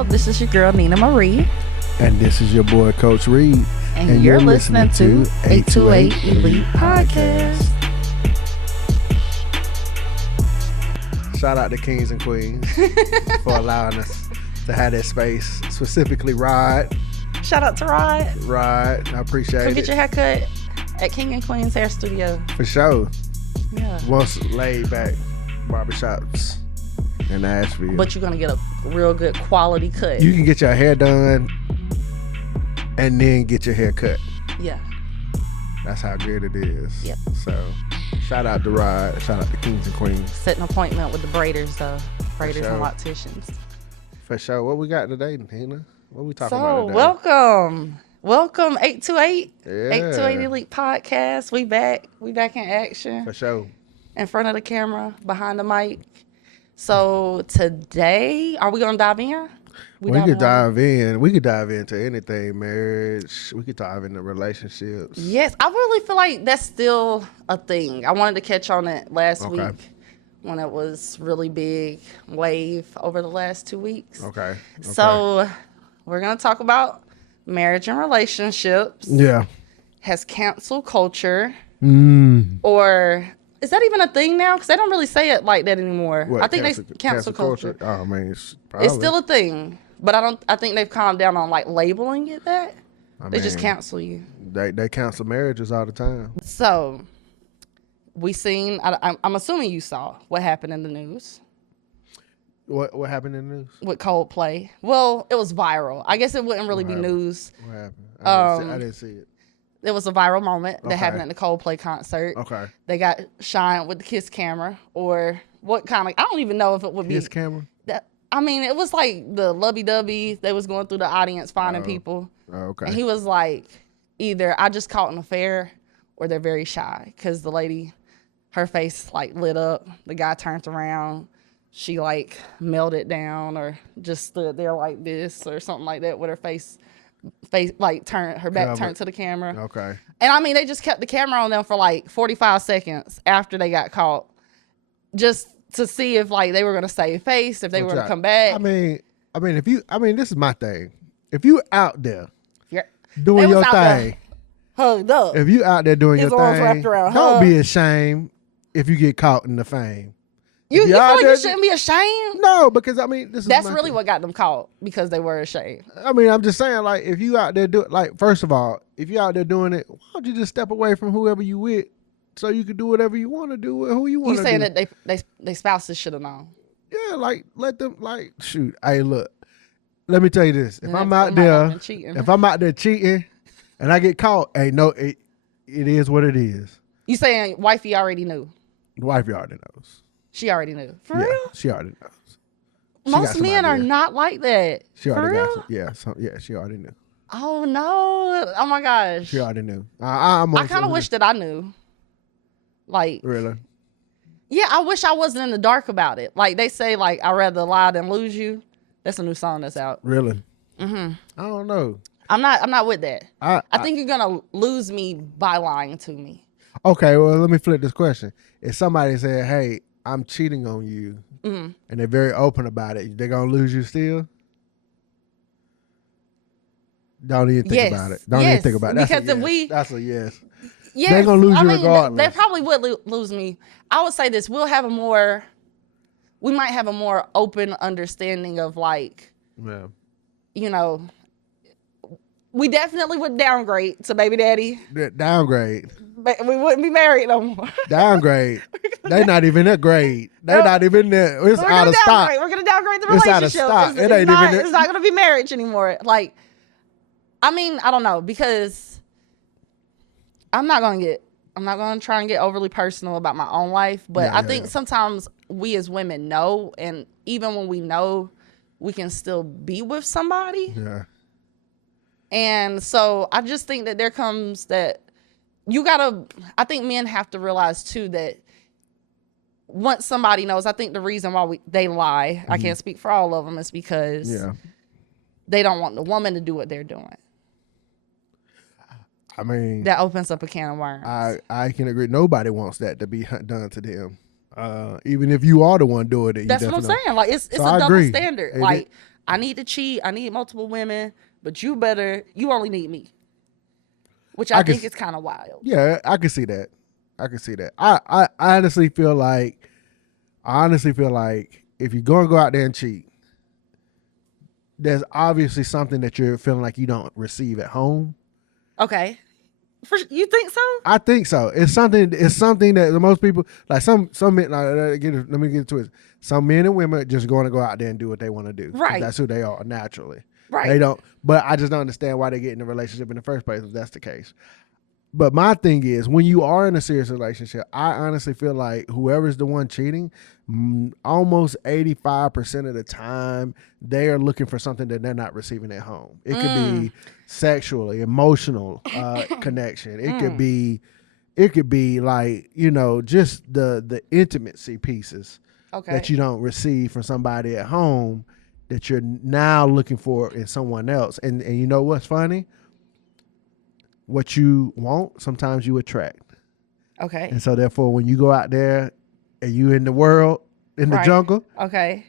world. This is your girl, Nina Marie. And this is your boy, Coach Reed. And you're listening to 828 Elite Podcast. Shout out to Kings and Queens for allowing us to have that space. Specifically, Rod. Shout out to Rod. Rod, I appreciate Come it. get your haircut at King and Queen's Hair Studio. For sure. Yeah. Once laid back barbershops in Nashville. But you're going to get a real good quality cut. You can get your hair done and then get your hair cut. Yeah. That's how good it is. Yep. So, shout out to Rod. Shout out to Kings and Queens. Set an appointment with the braiders, though. Braiders sure. and locticians. For sure. What we got today, Nina? What we talking about today? Welcome 828. Yeah. 828 Elite Podcast. We back in action. For sure. In front of the camera, behind the mic. So today, are we gonna dive in? We could dive in. We could dive into anything, marriage. We could dive into relationships. Yes, I really feel like that's still a thing. I wanted to catch on it last week when it was really big wave over the last 2 weeks. Okay. So we're gonna talk about marriage and relationships. Yeah. Has cancel culture or is that even a thing now? Because they don't really say it like that anymore. What, I think they cancel culture. Oh man, It's still a thing, but I think they've calmed down on like labeling it that. They just cancel you. They cancel marriages all the time. So we seen. I'm assuming you saw what happened in the news. What happened in the news? With Coldplay. Well, it was viral. I guess it wouldn't really be news. What happened? I didn't see it. It was a viral moment that happened at the Coldplay concert. Okay. They got shined with the kiss camera or what kind of, I don't even know if it would be. Kiss camera? It was like the lovey-dovey. They was going through the audience finding people. Oh, okay. And he was like, either I just caught an affair or they're very shy. Because the lady, her face like lit up. The guy turned around. She like melted down or just stood there like this or something like that with her face like her back turned to the camera. Okay. And they just kept the camera on them for like 45 seconds after they got caught, just to see if like they were gonna save face, if they were gonna come back. This is my thing. If you out there They doing your was out thing, there hugged up. if you out there doing His your arms thing, wrapped around don't her. be ashamed if you get caught in the fame. You feel like you shouldn't be ashamed? No, because that's really what got them caught, because they were ashamed. I'm just saying, like, if you out there first of all, if you out there doing it, why don't you just step away from whoever you with so you can do whatever you want to do with who you want to do? You saying that they spouses should have known? Yeah, like let them shoot. Hey, look, let me tell you this: if I'm out there cheating, and I get caught, it is what it is. You saying wifey already knew? The wifey already knows. She already knew. For real? She already knows. Most men are not like that. She already For real? She already knew. Oh no! Oh my gosh! She already knew. I kind of wish that I knew. Like, really? Yeah, I wish I wasn't in the dark about it. Like they say, like I'd rather lie than lose you. That's a new song that's out. Really? I don't know. I'm not with that. I think you're gonna lose me by lying to me. Okay, well let me flip this question. If somebody said, "Hey, I'm cheating on you," and they're very open about it, they're gonna lose you still? Don't even think about it. Don't even think about it. That's a yes. Yes, they're gonna lose you regardless. They probably would lose me. I would say this: we might have a more open understanding of like, we definitely would downgrade to baby daddy. Downgrade. But we wouldn't be married no more. Downgrade. They're not even that grade. They're not even there. It's out of stock. We're gonna downgrade the relationship. It's out of stock. It's not gonna be marriage anymore. Like, I don't know, because I'm not gonna try and get overly personal about my own life, but I think sometimes we as women know, and even when we know, we can still be with somebody. Yeah. And so I just think that there comes that I think men have to realize too that once somebody knows, I think the reason why they lie, I can't speak for all of them, is because they don't want the woman to do what they're doing. That opens up a can of worms. I can agree. Nobody wants that to be done to them. Even if you are the one doing it. That's what I'm saying. Like it's a double standard. Like I need to cheat. I need multiple women, but you only need me. Which I think is kind of wild. Yeah, I can see that. I honestly feel like if you're going to go out there and cheat, there's obviously something that you're feeling like you don't receive at home. Okay. You think so? I think so. It's something that most people, like some men, let me get to it. Some men and women are just going to go out there and do what they want to do. Right. That's who they are naturally. Right. They don't, but I just don't understand why they get in a relationship in the first place if that's the case. But my thing is, when you are in a serious relationship, I honestly feel like whoever's the one cheating, almost 85% of the time, they are looking for something that they're not receiving at home. It could be sexually, emotional connection. It could be like, just the intimacy pieces that you don't receive from somebody at home that you're now looking for in someone else. And you know what's funny? What you want, sometimes you attract. Okay. And so therefore, when you go out there and you in the world, in the jungle,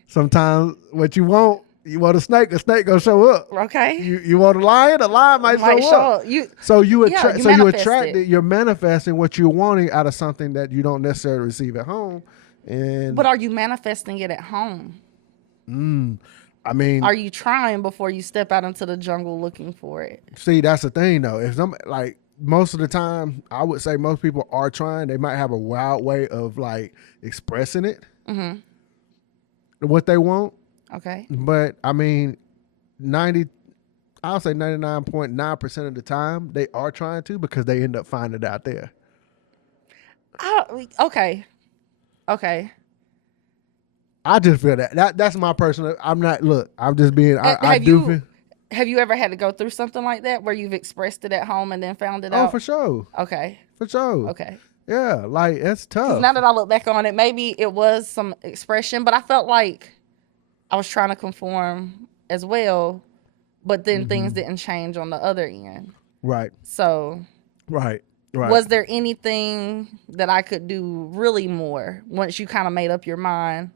sometimes what you want a snake gonna show up. Okay. You want a lion might show up. You're manifesting what you're wanting out of something that you don't necessarily receive at home. But are you manifesting it at home? I mean, are you trying before you step out into the jungle looking for it? See, that's the thing though. If most of the time, I would say most people are trying. They might have a wild way of like expressing it, what they want. Okay. But I mean, I'll say 99.9% of the time they are trying to, because they end up finding it out there. Okay. I just feel that's my personal. I'm just being. Have you ever had to go through something like that where you've expressed it at home and then found it out? Oh, for sure. Okay. For sure. Okay. Yeah, like it's tough. Now that I look back on it, maybe it was some expression, but I felt like I was trying to conform as well, but then things didn't change on the other end. Right. So. Right. Was there anything that I could do really more once you kind of made up your mind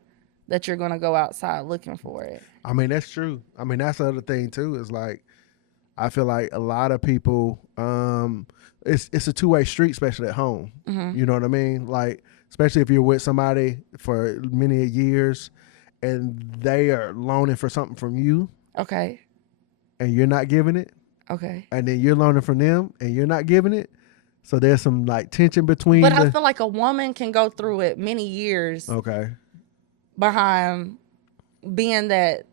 that you're going to go outside looking for it? I mean, that's true. I mean, that's the other thing too, is like, I feel like a lot of people, it's a two-way street, especially at home. You know what I mean? Like, especially if you're with somebody for many years and they are loaning for something from you. Okay. And you're not giving it. Okay. And then you're loaning from them and you're not giving it. So there's some like tension between. But I feel like a woman can go through it many years. Okay. Behind being that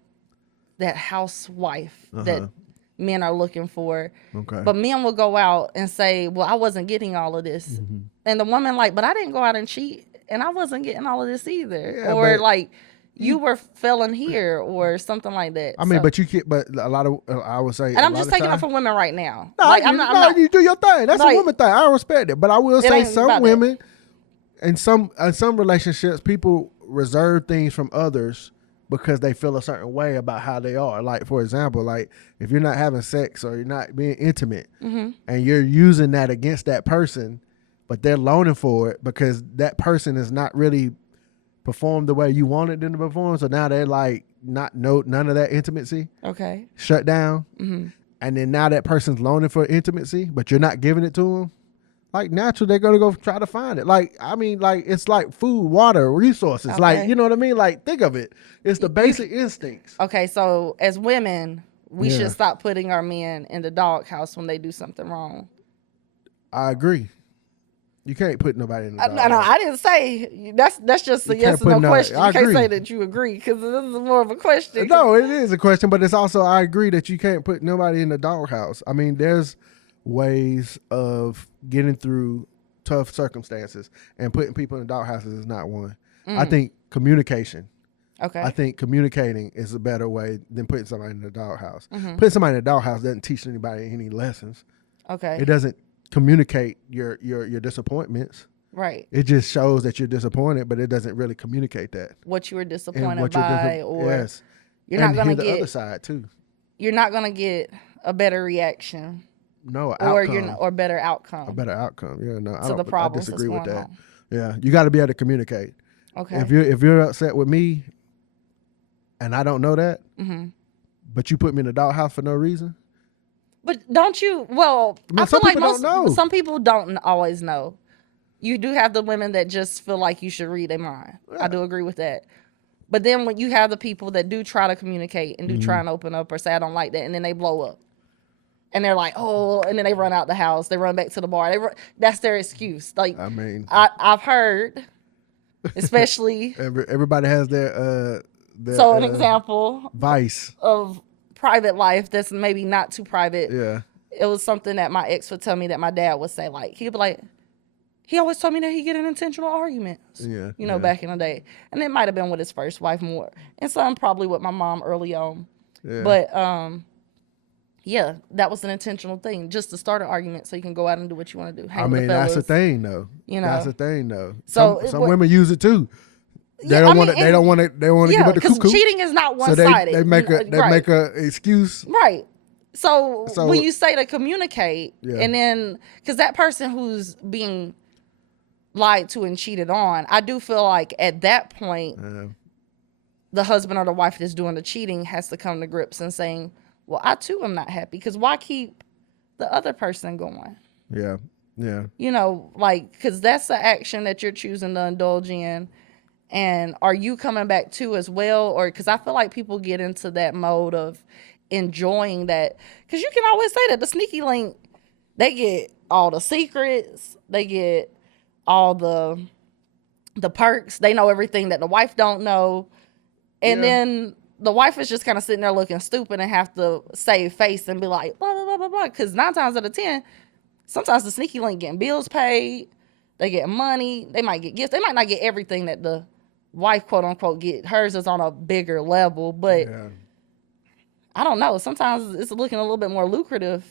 housewife that men are looking for. Okay. But men will go out and say, well, I wasn't getting all of this. And the woman but I didn't go out and cheat and I wasn't getting all of this either. Yeah, or like you were failing here or something like that. I mean, but you can't, but a lot of, I would say. And I'm just taking it from women right now. No, I'm not, you do your thing. That's a woman thing. I respect it. But I will say some women and some relationships, people reserve things from others because they feel a certain way about how they are. Like, for example, like if you're not having sex or you're not being intimate and you're using that against that person, but they're loaning for it because that person is not really performed the way you wanted them to perform. So now they're like none of that intimacy. Okay. Shut down. And then now that person's loaning for intimacy, but you're not giving it to them. Like, naturally, they're going to go try to find it. Like, I mean, like, it's like food, water, resources. Okay. Like, you know what I mean? Like, think of it. It's the basic instincts. Okay, so as women, we should stop putting our men in the doghouse when they do something wrong. I agree. You can't put nobody in the doghouse. No, I didn't say. That's just a yes or no question. You can't say that you agree because this is more of a question. No, it is a question, but it's also, I agree that you can't put nobody in the doghouse. I mean, there's ways of getting through tough circumstances, and putting people in doghouses is not one. I think communication. Okay. I think communicating is a better way than putting somebody in the doghouse. Putting somebody in the doghouse doesn't teach anybody any lessons. Okay. It doesn't communicate your disappointments. Right. It just shows that you're disappointed, but it doesn't really communicate that. What you were disappointed by, or yes. You're not going to get the other side too. You're not going to get a better reaction. No, or better outcome. A better outcome. Yeah, no. I disagree with that. Yeah, you got to be able to communicate. Okay. If you're upset with me, and I don't know that, but you put me in the doghouse for no reason. But don't you? Well, I mean, I feel some like people don't know. some people don't always know. You do have the women that just feel like you should read their mind. Yeah. I do agree with that. But then when you have the people that do try to communicate and do try and open up or say I don't like that, and then they blow up, and they're like, oh, and then they run out the house, they run back to the bar. That's their excuse. Like, I mean, I've heard, especially. everybody has their So an example vice of private life that's maybe not too private. Yeah. It was something that my ex would tell me that my dad would say. Like, he'd be like, he always told me that he get in intentional arguments. Yeah. You know, back in the day. And it might have been with his first wife more. And some probably with my mom early on. Yeah. But yeah, that was an intentional thing. Just to start an argument so you can go out and do what you want to do. Hang with the that's the fellas. thing though. You know. That's the thing though. So some women use it too. They Yeah, don't I want mean, to. They don't want to. They want to give it the because cuckoo. cheating is not So one-sided. they make a right. make a excuse. Right. So when you say to communicate, Yeah. and then because that person who's being lied to and cheated on, I do feel like at that point, the husband or the wife that's doing the cheating has to come to grips and saying, well, I too am not happy, because why keep the other person going? Yeah. Yeah. You know, like, because that's the action that you're choosing to indulge in. And are you coming back too as well? Or because I feel like people get into that mode of enjoying that. Because you can always say that the sneaky link, they get all the secrets. They get all the perks. They know everything that the wife don't know. And then the wife is just kind of sitting there looking stupid and have to save face and be like, blah, blah, blah, blah, blah. Because 9 times out of 10, sometimes the sneaky link getting bills paid. They get money. They might get gifts. They might not get everything that the wife, quote unquote, get. Hers is on a bigger level. But I don't know. Sometimes it's looking a little bit more lucrative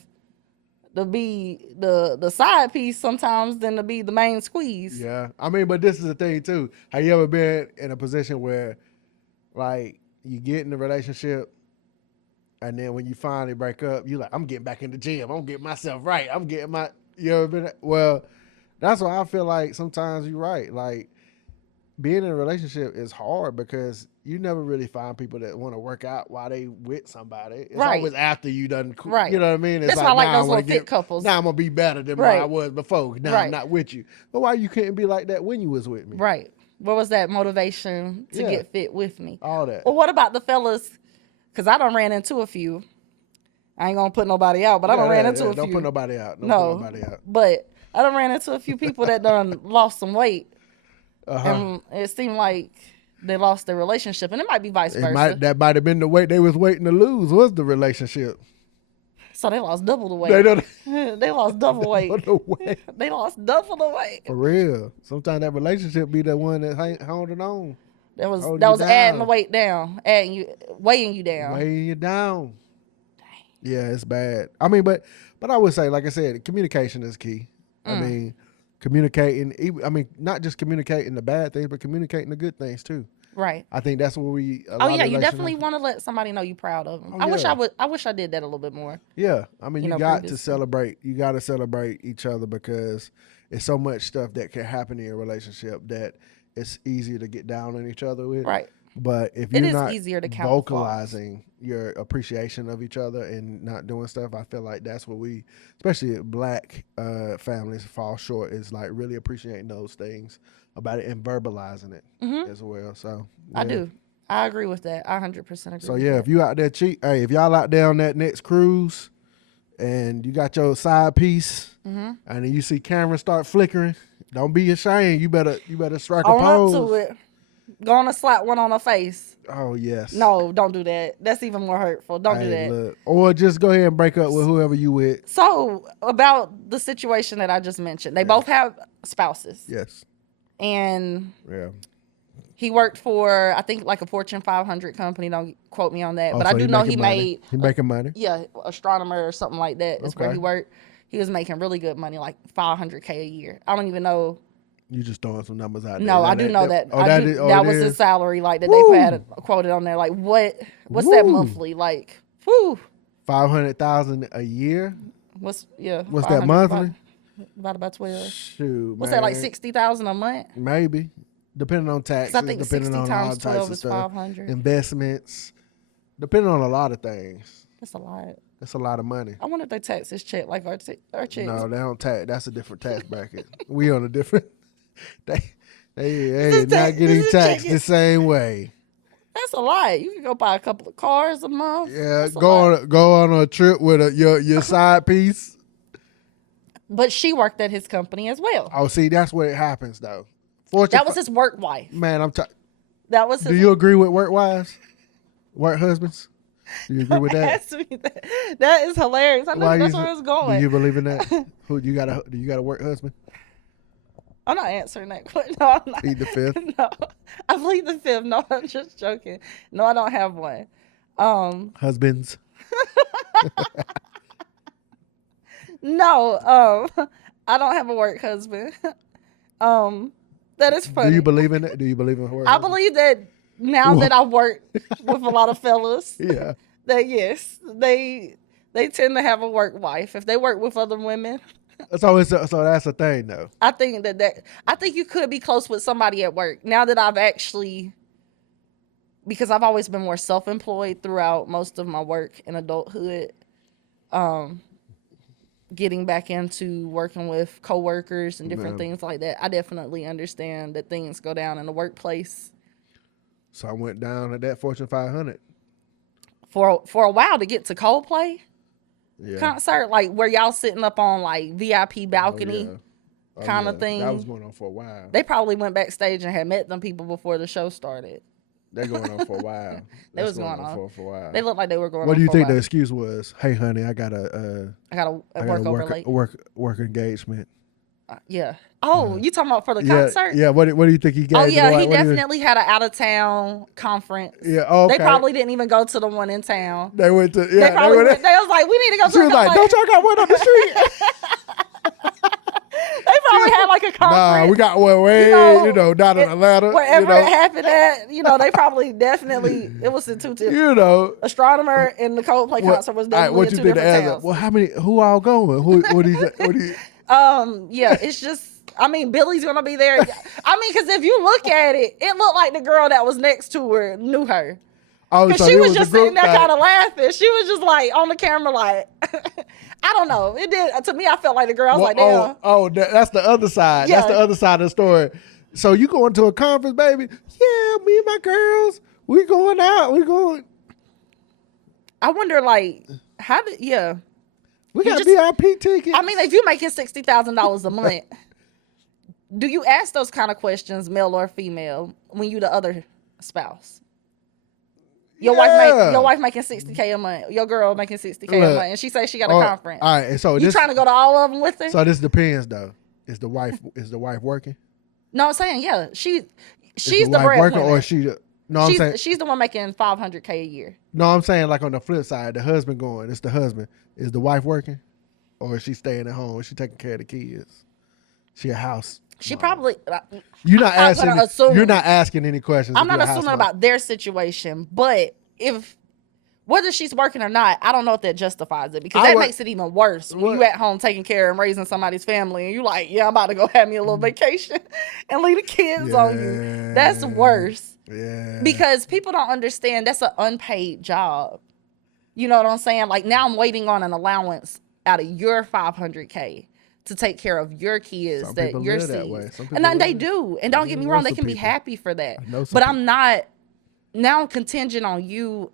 to be the side piece sometimes than to be the main squeeze. Yeah. I mean, but this is the thing too. Have you ever been in a position where, like, you get in a relationship and then when you finally break up, you like, I'm getting back in the gym. I'm getting myself right. I'm getting my, you ever been, well, that's why I feel like sometimes you're right. Like, being in a relationship is hard because you never really find people that want to work out while they with somebody. It's always after you done, you know what I mean? It's that's why I like those little fit couples. Now I'm going to be better than what I was before. Now I'm not with you. But why you couldn't be like that when you was with me? Right. What was that motivation to get fit with me? All that. Well, what about the fellas? Because I done ran into a few. I ain't going to put nobody out, but I done ran into a few. Don't put nobody out. Don't put nobody out. But I done ran into a few people that done lost some weight. And it seemed like they lost their relationship. And it might be vice versa. That might have been the weight they was waiting to lose was the relationship. So they lost double the weight. They lost double weight. They lost double the weight. For real. Sometimes that relationship be the one that holding on. That was adding the weight down, weighing you down. Weighing you down. Dang. Yeah, it's bad. I mean, but I would say, like I said, communication is key. I mean, communicating. I mean, not just communicating the bad things, but communicating the good things too. Right. I think that's where we. You definitely want to let somebody know you're proud of them. I wish I did that a little bit more. Yeah, I mean, you got to celebrate. You got to celebrate each other because it's so much stuff that can happen in your relationship that it's easier to get down on each other with. Right. But if you're not easier to vocalizing your appreciation of each other and not doing stuff, I feel like that's what we, especially Black families, fall short, is like really appreciating those things about it and verbalizing it as well. So yeah. I do. I agree with that. I 100% agree. So yeah, if you out there if y'all out there on that next cruise and you got your side piece and then you see cameras start flickering, don't be ashamed. You better strike a pose. Own up to it. Go on and slap one on her face. Oh yes. No, don't do that. That's even more hurtful. Don't do that. Look. Or just go ahead and break up with whoever you with. So about the situation that I just mentioned, they both have spouses. Yes. And he worked for, I think, like a Fortune 500 company. Don't quote me on that. But I do know he making money. Yeah, astronomer or something like that is where he worked. He was making really good money, like $500K a year. I don't even know. You just throwing some numbers out there. No, I do know that. That was his salary, like that they had quoted on there. Like what's that monthly? Like, whoo. 500,000 a year. What's that monthly? About 12. Shoot, what's that, like 60,000 a month? Maybe, depending on taxes. I think depending 60 on times all 12 types is of stuff. 500. Investments. Depending on a lot of things. That's a lot. That's a lot of money. I wonder if they tax this check like our checks. No, they don't tax. That's a different tax bracket. We on a different. They not getting taxed the same way. That's a lot. You can go buy a couple of cars a month. Yeah, go on a trip with your side piece. But she worked at his company as well. Oh, see, that's where it happens though. That was his work wife. Man, That was. Do you agree with work wives, work husbands? Do you agree with that? Ask me that. That is hilarious. I know that's where it's going. Do you believe in that? Do you got a work husband? I'm not answering that question. No, I'm not. Plead the fifth. No, I plead the fifth. No, I'm just joking. No, I don't have one. Husbands. No, I don't have a work husband. That is funny. Do you believe in it? Do you believe in work? I believe that now that I work with a lot of fellas. Yeah. That yes, they tend to have a work wife. If they work with other women. So that's a thing though. I think I think you could be close with somebody at work. Now that I've actually, because I've always been more self-employed throughout most of my work in adulthood, getting back into working with coworkers and different things like that, I definitely understand that things go down in the workplace. So I went down at that Fortune 500 for a while to get to Coldplay. Yeah. Concert, like where y'all sitting up on like VIP balcony kind of thing. That was going on for a while. They probably went backstage and had met them people before the show started. They're going on for a while. They was going on for a while. They looked like they were going on. What do you think the excuse was? Hey, honey, I got a work engagement. Yeah. Oh, you talking about for the concert? Yeah. What do you think he gave? Oh yeah, he definitely had an out of town conference. Yeah. Okay. They probably didn't even go to the one in town. They went to. Yeah. They was like, we need to go. She was like, don't y'all got one on the street? They probably had like a conference. Nah, we got one way, down in Atlanta. Wherever it happened at, they probably definitely, it was in two different. Astronomer and the Coldplay concert was definitely in two different towns. Well, who all going? What do you yeah, it's just, Billy's gonna be there. Because if you look at it, it looked like the girl that was next to her knew her. Oh, so she was just sitting there kind of laughing. She was just like on the camera, like, I don't know. It did to me. I felt like the girl. I was like, damn. That's the other side. Yeah. That's the other side of the story. So you going to a conference, baby? Yeah, me and my girls, we going out. We going. I wonder, like, how did we got VIP tickets. If you're making $60,000 a month, do you ask those kind of questions, male or female, when you the other spouse? Your wife making $60K a month. Your girl making $60K a month, and she says she got a conference. All right, so you trying to go to all of them with her? So this depends though. Is the wife working? No, I'm saying she's the breadwinner. Or she? No, I'm saying she's the one making $500K a year. No, I'm saying like on the flip side, the husband going. It's the husband. Is the wife working, or is she staying at home? Is she taking care of the kids? She a house. She probably. You're not asking any questions. I'm not assuming about their situation, but whether she's working or not, I don't know if that justifies it, because that makes it even worse when you at home taking care and raising somebody's family, and you like, yeah, I'm about to go have me a little vacation and leave the kids on you. That's worse. Yeah. Because people don't understand that's an unpaid job. You know what I'm saying? Like, now I'm waiting on an allowance out of your $500K to take care of your kids. Some that you're seeing. And then they do. And don't get me wrong, they can be happy for that. But I'm not now contingent on you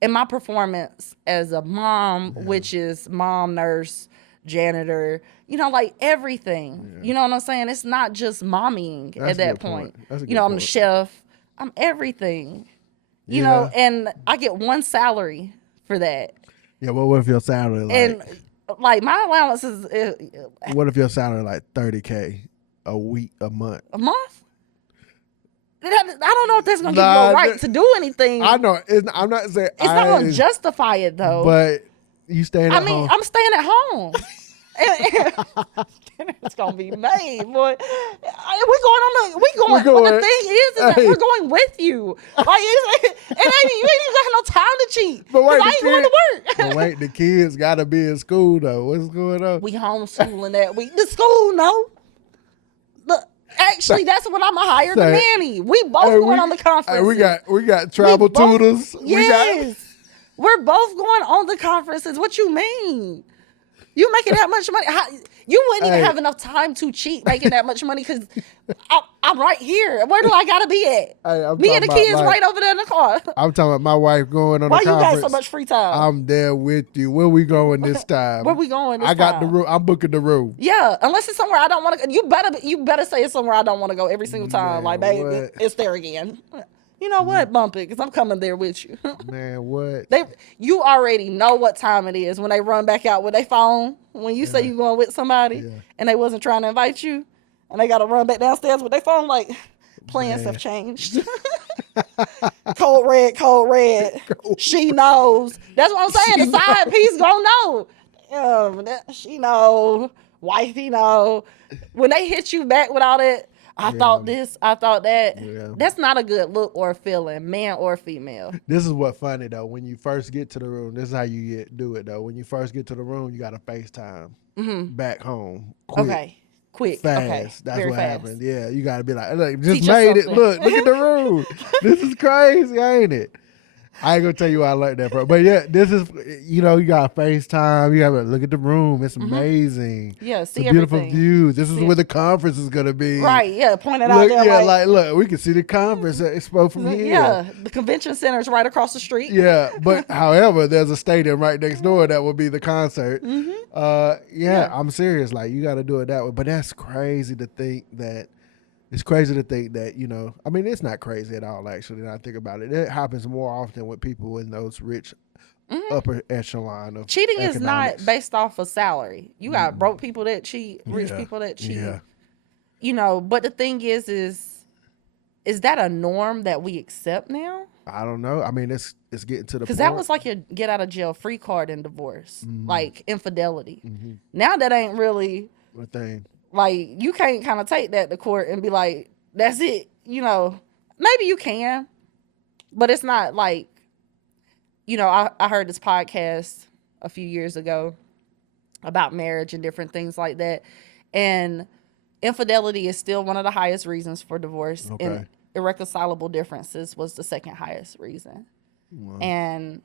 and my performance as a mom, which is mom, nurse, janitor, like everything. Yeah. You know what I'm saying? It's not just mommying at that point. I'm the chef. I'm everything. You know, and I get one salary for that. Yeah, what if your salary and like my allowance is what if your salary like $30K a week, a month? A month? I don't know if that's gonna give you a right to do anything. I know. I'm not saying it's not gonna justify it though. But you staying at home. I'm staying at home. and it's gonna be made, boy. We're going. But the thing is that we're going with you. Like you ain't even got no time to cheat. But wait, I ain't going to work. But wait, the kids gotta be in school though. What's going on? We homeschooling that week. The school, no. Look, Actually, that's when I'm a hire the nanny. We both going on the conference. We got travel tutors. Yes. We're both going on the conferences. What you mean? You making that much money? You wouldn't even have enough time to cheat making that much money because I'm right here. Where do I gotta be at? Me and the kids right over there in the car. I'm talking about my wife going on the conference. Why you got so much free time? I'm there with you. Where we going this time? Where we going this time? I got the room. I'm booking the room. Yeah, unless it's somewhere I don't want to go. You better say it's somewhere I don't want to go every single time. Man, baby, it's there again. You know what? Bump it, because I'm coming there with you. Man, what? You already know what time it is when they run back out with their phone. When you say you going with somebody and they wasn't trying to invite you, and they got to run back downstairs with their phone, like, plans have changed. Code red. She knows. That's what I'm saying. The side piece gonna know. She know. Wifey know. When they hit you back with all that, I thought this, I thought that. Yeah. That's not a good look or feeling, man or female. This is what's funny, though. When you first get to the room, this is how you do it, though. When you first get to the room, you got to FaceTime back home. Quick. Fast. Okay. That's Very what fast. happened. Yeah, you got to be like, look, just made it. Look at the room. This is crazy, ain't it? I ain't gonna tell you why I like that part. But yeah, this is, you got FaceTime. You have to look at the room. It's amazing. Yeah, see it's a beautiful view. This is where the conference is gonna be. Right, yeah, point it out there. Yeah, look, we can see the conference expo from here. Yeah, the convention center is right across the street. Yeah, but however, there's a stadium right next door that will be the concert. I'm serious. Like, you got to do it that way. But that's crazy to think that. It's crazy to think that, I mean, it's not crazy at all, actually, when I think about it. It happens more often with people in those rich upper echelon of cheating economics. is not based off of salary. You got broke people that cheat, rich people that cheat. Yeah. But the thing is that a norm that we accept now? I don't know. I mean, it's getting to the point. Because that was like your get out of jail free card in divorce, like infidelity. Now that ain't really a thing. Like, you can't kind of take that to court and be like, that's it. Maybe you can, but it's not like, I heard this podcast a few years ago about marriage and different things like that. And infidelity is still one of the highest reasons for divorce. Okay. And irreconcilable differences was the second highest reason. Wow. And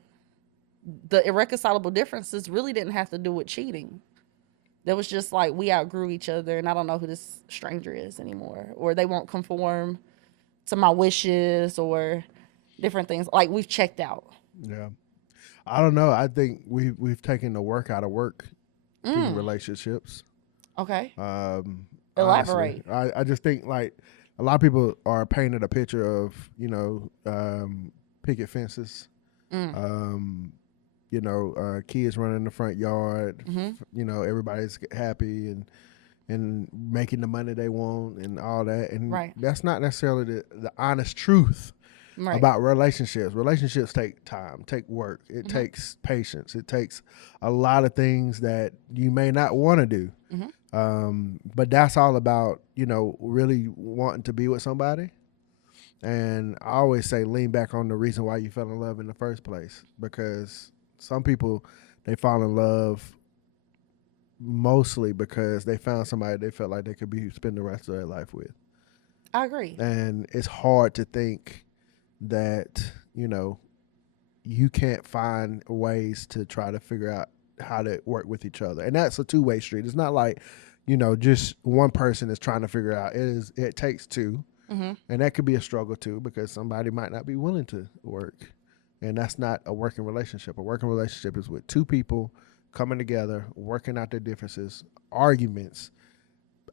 the irreconcilable differences really didn't have to do with cheating. That was just like, we outgrew each other and I don't know who this stranger is anymore. Or they won't conform to my wishes or different things. Like, we've checked out. Yeah. I don't know. I think we've taken the work out of work through relationships. Okay. Elaborate. Honestly, I just think, like, a lot of people are painted a picture of, picket fences. Kids running in the front yard, everybody's happy and making the money they want and all that. And that's not necessarily the honest truth about relationships. Relationships take time, take work. It takes patience. It takes a lot of things that you may not want to do. But that's all about, really wanting to be with somebody. And I always say, lean back on the reason why you fell in love in the first place, because some people, they fall in love mostly because they found somebody they felt like they could spend the rest of their life with. I agree. And it's hard to think that, you can't find ways to try to figure out how to work with each other. And that's a two-way street. It's not like, just one person is trying to figure it out. It takes two. And that could be a struggle too, because somebody might not be willing to work. And that's not a working relationship. A working relationship is with two people coming together, working out their differences, arguments.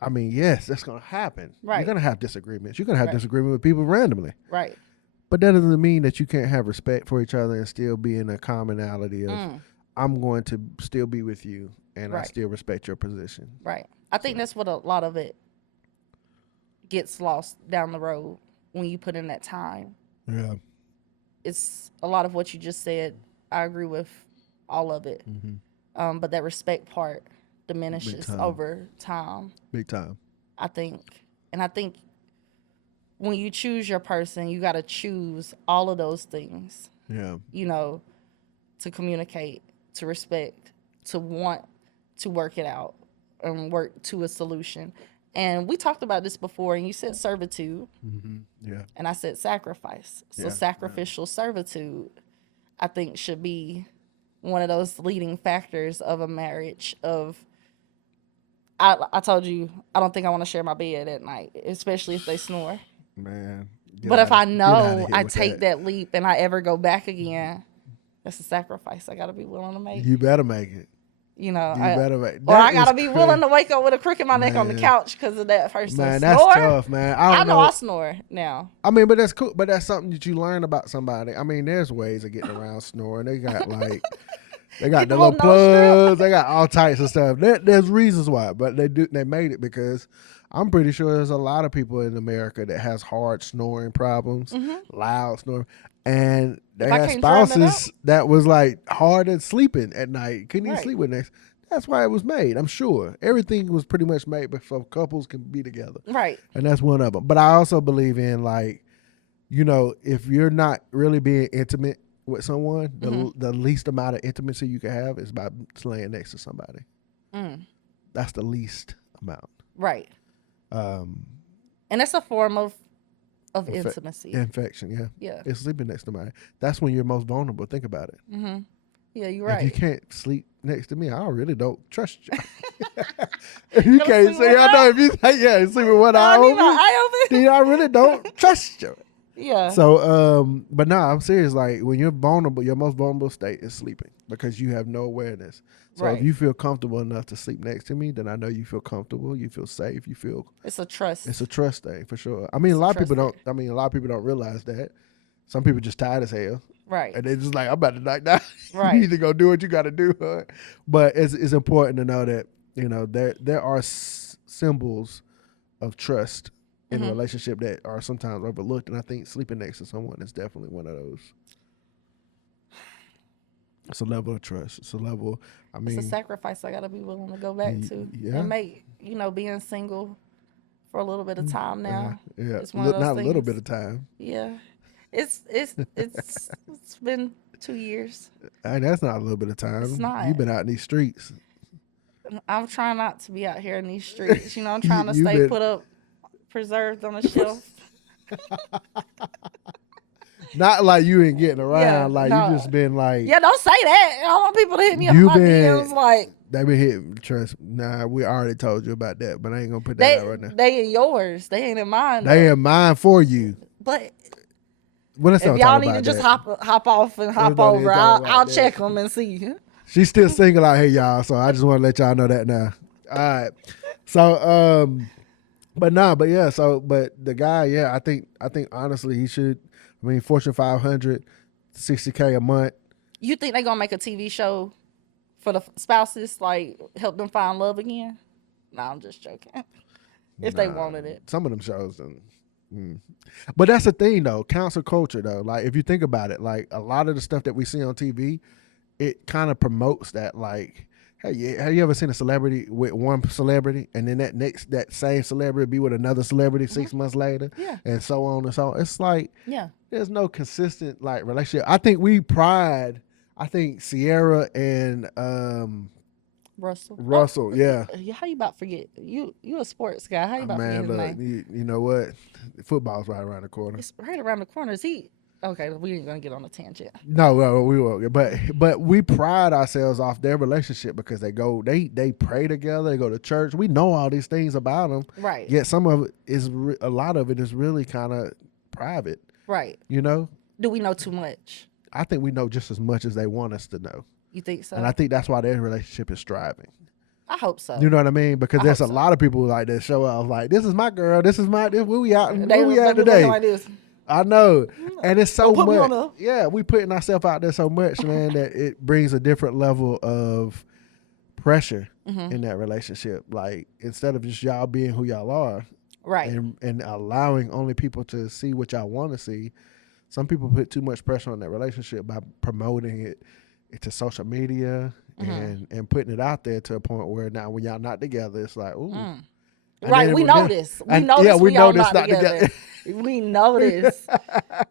I mean, yes, that's going to happen. Right. You're going to have disagreements. You're going to have disagreement with people randomly. Right. But that doesn't mean that you can't have respect for each other and still be in a commonality of, I'm going to still be with you and I still respect your position. Right. I think that's what a lot of it gets lost down the road when you put in that time. Yeah. It's a lot of what you just said. I agree with all of it. But that respect part diminishes over time. Big time. I think. And I think when you choose your person, you got to choose all of those things. Yeah. To communicate, to respect, to want to work it out and work to a solution. And we talked about this before, and you said servitude, Yeah. and I said sacrifice. So sacrificial servitude, I think, should be one of those leading factors of a marriage. I told you, I don't think I want to share my bed at night, especially if they snore. Man. But if I know I take that leap and I ever go back again, that's a sacrifice I got to be willing to make. You better make it. You know, or I gotta be willing to wake up with a crook in my neck on the couch because of that person. Man, snore. that's tough, man. I know I snore now. I mean, but that's cool. But that's something that you learn about somebody. I mean, there's ways of getting around snoring. They got they got the little plugs. They got all types of stuff. There's reasons why, but they made it because I'm pretty sure there's a lot of people in America that has hard snoring problems, loud snoring. And they had spouses that was like hard at sleeping at night. Couldn't even sleep with next. That's why it was made. I'm sure everything was pretty much made so couples can be together. Right. And that's one of them. But I also believe in if you're not really being intimate with someone, the least amount of intimacy you can have is by laying next to somebody. That's the least amount. Right. And that's a form of intimacy. Infection, yeah. Yeah. It's sleeping next to somebody. That's when you're most vulnerable. Think about it. Yeah, you're right. If you can't sleep next to me, I really don't trust you. If you can't sleep, I know if you sleep with one eye open, then I really don't trust you. Yeah. So, but no, I'm serious. Like when you're vulnerable, your most vulnerable state is sleeping because you have no awareness. So if you feel comfortable enough to sleep next to me, then I know you feel comfortable. You feel safe. You feel it's a trust. It's a trust thing for sure. I mean, a lot of people don't. I mean, a lot of people don't realize that. Some people just tired as hell. Right. And they're just like, I'm about to knock down. Right. You need to go do what you got to do. Huh? But it's important to know that there are symbols of trust in a relationship that are sometimes overlooked, and I think sleeping next to someone is definitely one of those. It's a level of trust. It's a level. I mean, it's a sacrifice I gotta be willing to go back to and make. Being single for a little bit of time now. Yeah, it's one of those not things. A little bit of time. Yeah, it's been 2 years. And that's not a little bit of time. It's not. You've been out in these streets. I'm trying not to be out here in these streets. I'm trying to stay put up, preserved on the shelf. Not like you ain't getting around. You just been like. Yeah, don't say that. I don't want people to hit me up on my DMs like. They been hitting. Trust. Nah, we already told you about that, but I ain't gonna put that out right now. They in yours. They ain't in mine. They in mine for you. But. Well, if y'all need to just hop off and hop over, I'll check them and see. She's still single out here, y'all. So I just want to let y'all know that now. All right. So, but the guy, I think honestly he should. I mean, Fortune 500, $60K a month. You think they gonna make a TV show for the spouses, like help them find love again? No, I'm just joking. If they wanted it, some of them shows. But that's the thing, though. Cancel culture, though. Like, if you think about it, like a lot of the stuff that we see on TV, it kind of promotes that. Like, hey, have you ever seen a celebrity with one celebrity, and then that same celebrity be with another celebrity 6 months later, and so on and so on? It's like, there's no consistent relationship. I think Sierra and Russell, yeah. How you about to forget? You a sports guy. How you about to forget his name? You know what? Football's right around the corner. It's right around the corner. Is he? Okay, we ain't gonna get on a tangent. No, we won't. But we pride ourselves off their relationship because they pray together. They go to church. We know all these things about them. Right. Yet some of it is a lot of it is really kind of private. Right. Do we know too much? I think we know just as much as they want us to know. You think so? And I think that's why their relationship is thriving. I hope so. You know what I mean? Because there's a lot of people like that show up like, this is my girl. This is where we out today. Like this. I know. And it's so much. Yeah, we putting ourselves out there so much, man, that it brings a different level of pressure in that relationship. Like, instead of just y'all being who y'all are. Right. And allowing only people to see what y'all want to see. Some people put too much pressure on that relationship by promoting it to social media and putting it out there to a point where now when y'all not together, it's like, ooh. Right, we know this. We know this. We know this not together. We know this.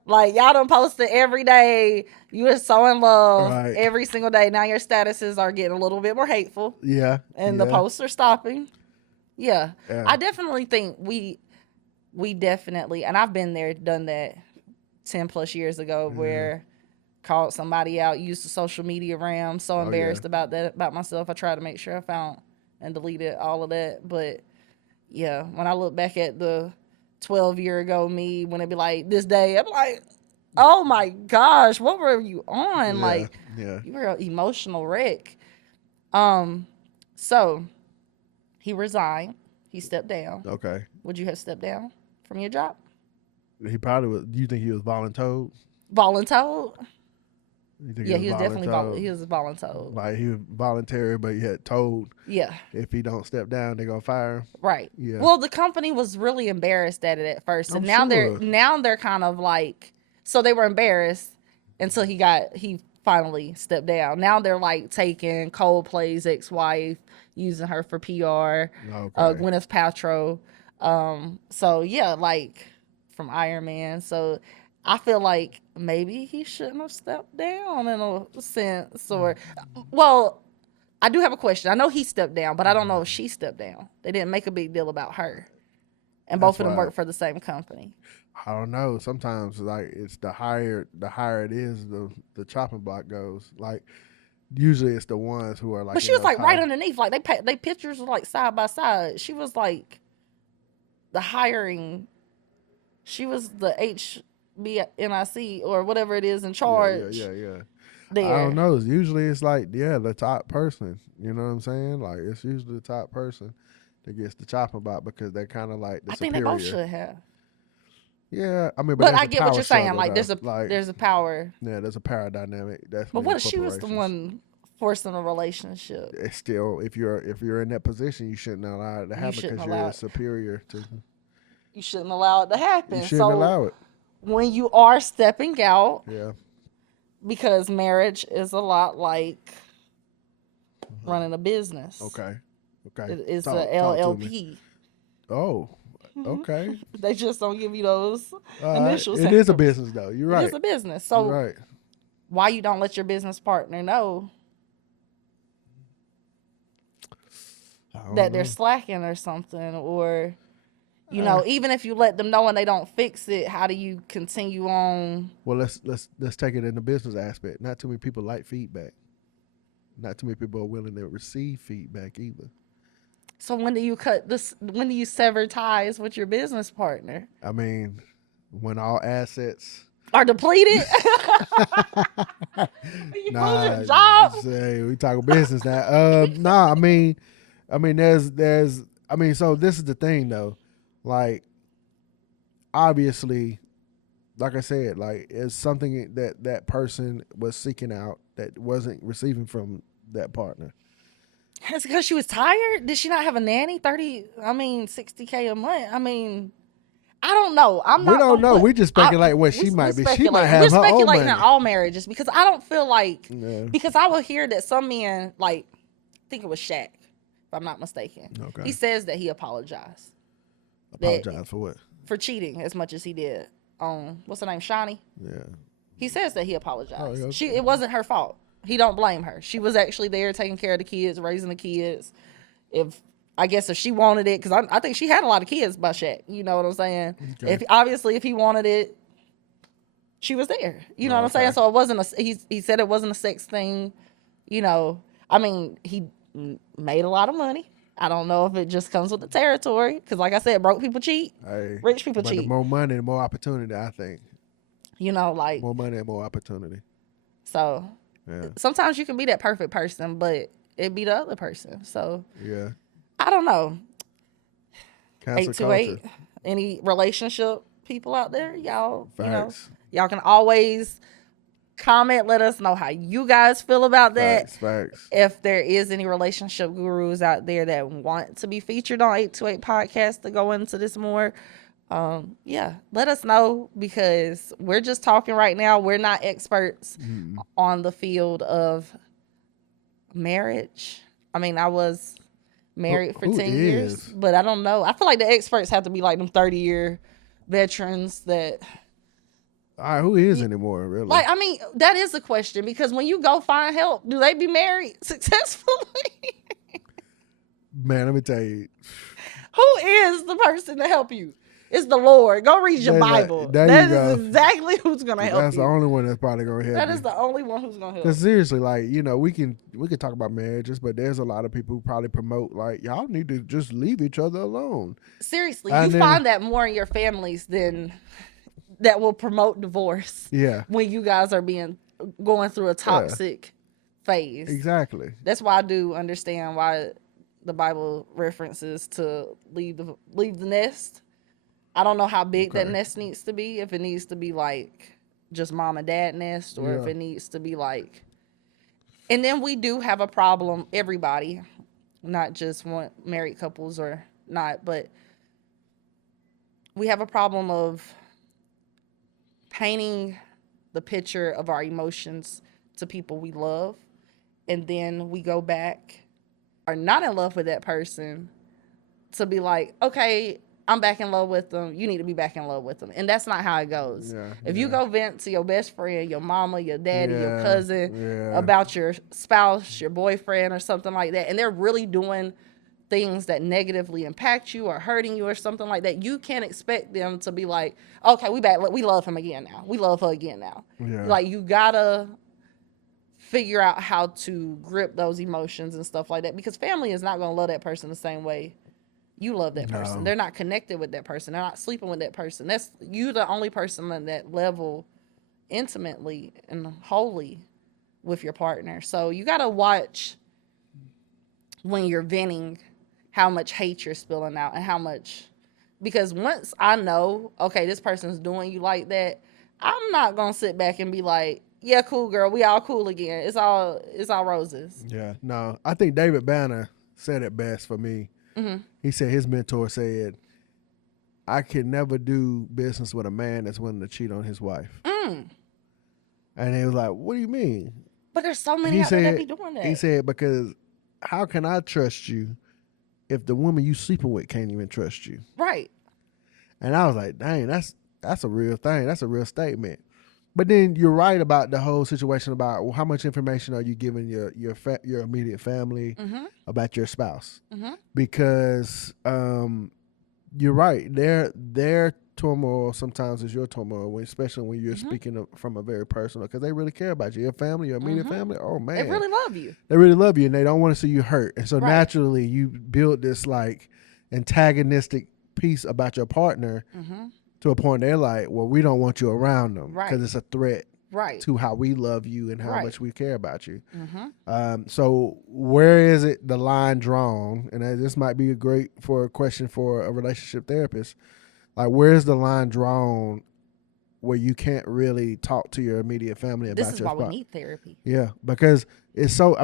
Like, y'all done posted every day. You are so in love every single day. Now your statuses are getting a little bit more hateful. Yeah. And the posts are stopping. Yeah. Yeah. I definitely think we definitely, and I've been there, done that 10 plus years ago, where called somebody out, used the social media ram, so embarrassed about that, about myself. I tried to make sure I found and deleted all of that. But yeah, when I look back at the 12-year ago me, when it be like this day, I'm like, oh my gosh, what were you on? Yeah. Like, Yeah. you were an emotional wreck. So he resigned. He stepped down. Okay. Would you have stepped down from your job? He probably was. Do you think he was voluntold? Voluntold? You think Yeah, he was definitely voluntold? he was voluntold. Like he was voluntary, but he had told Yeah, if he don't step down, they're gonna fire him. right. Yeah. Well, the company was really embarrassed at it at first, and I'm now sure. they're kind of like, so they were embarrassed until he finally stepped down. Now they're like taking Coldplay's ex-wife, using her for PR. Okay. Gwyneth Paltrow. So yeah, like from Iron Man. So I feel like maybe he shouldn't have stepped down in a sense. Or, well, I do have a question. I know he stepped down, but I don't know if she stepped down. They didn't make a big deal about her, and both of them work for the same company. I don't know. Sometimes like it's the higher it is, the chopping block goes. Like usually it's the ones who are like. But she was like right underneath. Like they pictures were like side by side. She was like the hiring. She was the HBNIC or whatever it is in charge. Yeah. There. I don't know. Usually it's like the top person. You know what I'm saying? Like it's usually the top person that gets the chopping block because they're kind of like the superior. I think they both should have. Yeah, I mean, but I get what you're saying. Like there's a power. Yeah, there's a power dynamic. That's. But what if she was the one forcing a relationship? It's still, if you're in that position, you shouldn't allow it to happen because you're superior to. You shouldn't allow it to happen. You shouldn't allow it. When you are stepping out, yeah, because marriage is a lot like running a business. Okay. It's a LLP. Oh. Okay. They just don't give you those initials. It is a business, though. You're right. It is a business. So you're right. Why you don't let your business partner know that they're slacking or something, or even if you let them know and they don't fix it, how do you continue on? Well, let's take it in the business aspect. Not too many people like feedback. Not too many people are willing to receive feedback either. So when do you cut this? When do you sever ties with your business partner? I mean, when all assets are depleted. You lose your job. Say we talking business now. I mean, there's. I mean, so this is the thing though. Like, obviously, like I said, like it's something that person was seeking out that wasn't receiving from that partner. It's because she was tired. Did she not have a nanny? $60K a month. I mean, I don't know. We don't know. We just speculate what she might be. She might have her own money. We're speculating in all marriages because I don't feel like because I will hear that some men, like I think it was Shaq, if I'm not mistaken. Okay. He says that he apologized. Apologize for what? For cheating as much as he did on what's her name, Shawnee. Yeah. He says that he apologized. Okay. It wasn't her fault. He don't blame her. She was actually there taking care of the kids, raising the kids. If she wanted it, because I think she had a lot of kids by Shaq. You know what I'm saying? Okay. If he wanted it, she was there. You know what I'm saying? So it wasn't he said it wasn't a sex thing. He made a lot of money. I don't know if it just comes with the territory, because like I said, broke people cheat, rich people cheat. The more money, the more opportunity, I think. More money and more opportunity. So sometimes you can be that perfect person, but it be the other person. So I don't know. 828. Any relationship people out there, y'all? Facts. Y'all can always comment. Let us know how you guys feel about that. Facts. If there is any relationship gurus out there that want to be featured on 828 Podcast to go into this more. Let us know, because we're just talking right now. We're not experts on the field of marriage. I mean, I was married for 10 years, but I don't know. I feel like the experts have to be like them 30-year veterans that. All right, who is anymore, really? Like, I mean, that is a question, because when you go find help, do they be married successfully? Man, let me tell you. Who is the person to help you? It's the Lord. Go read your Bible. That is exactly who's gonna help you. That's the only one that's probably gonna help. That is the only one who's gonna help. Because seriously, like, you know, we can talk about marriages, but there's a lot of people who probably promote like, y'all need to just leave each other alone. Seriously, you find that more in your families than that will promote divorce. Yeah. When you guys are going through a toxic phase. Exactly. That's why I do understand why the Bible references to leave the nest. I don't know how big that nest needs to be. If it needs to be like just mom and dad nest, or if it needs to be like. And then we do have a problem. Everybody, not just one married couples or not, but we have a problem of painting the picture of our emotions to people we love, and then we go back, are not in love with that person, to be like, okay, I'm back in love with them. You need to be back in love with them. And that's not how it goes. If you go vent to your best friend, your mama, your daddy, your cousin about your spouse, your boyfriend or something like that, and they're really doing things that negatively impact you or hurting you or something like that, you can't expect them to be like, okay, we back. We love him again now. We love her again now. Like, you gotta figure out how to grip those emotions and stuff like that, because family is not going to love that person the same way you love that person. They're not connected with that person. They're not sleeping with that person. That's you, the only person on that level intimately and wholly with your partner. So you got to watch when you're venting how much hate you're spilling out, and how much, because once I know, okay, this person's doing you like that, I'm not going to sit back and be like, yeah, cool, girl, we all cool again. It's all roses. Yeah, no, I think David Banner said it best for me. He said his mentor said, I can never do business with a man that's willing to cheat on his wife. And he was like, what do you mean? But there's so many out there that be doing that. He said, because how can I trust you if the woman you sleeping with can't even trust you? Right. And I was like, dang, that's a real thing. That's a real statement. But then you're right about the whole situation about, well, how much information are you giving your immediate family about your spouse? Because you're right. Their turmoil sometimes is your turmoil, especially when you're speaking from a very personal, because they really care about you. Your family, your immediate family, oh man. They really love you. They really love you, and they don't want to see you hurt. And so naturally you build this like antagonistic piece about your partner to a point they're like, well, we don't want you around them because it's a threat to how we love you and how much we care about you. So where is it the line drawn? And this might be a question for a relationship therapist. Like, where's the line drawn where you can't really talk to your immediate family about your spouse? This is why we need therapy. Yeah, because it's so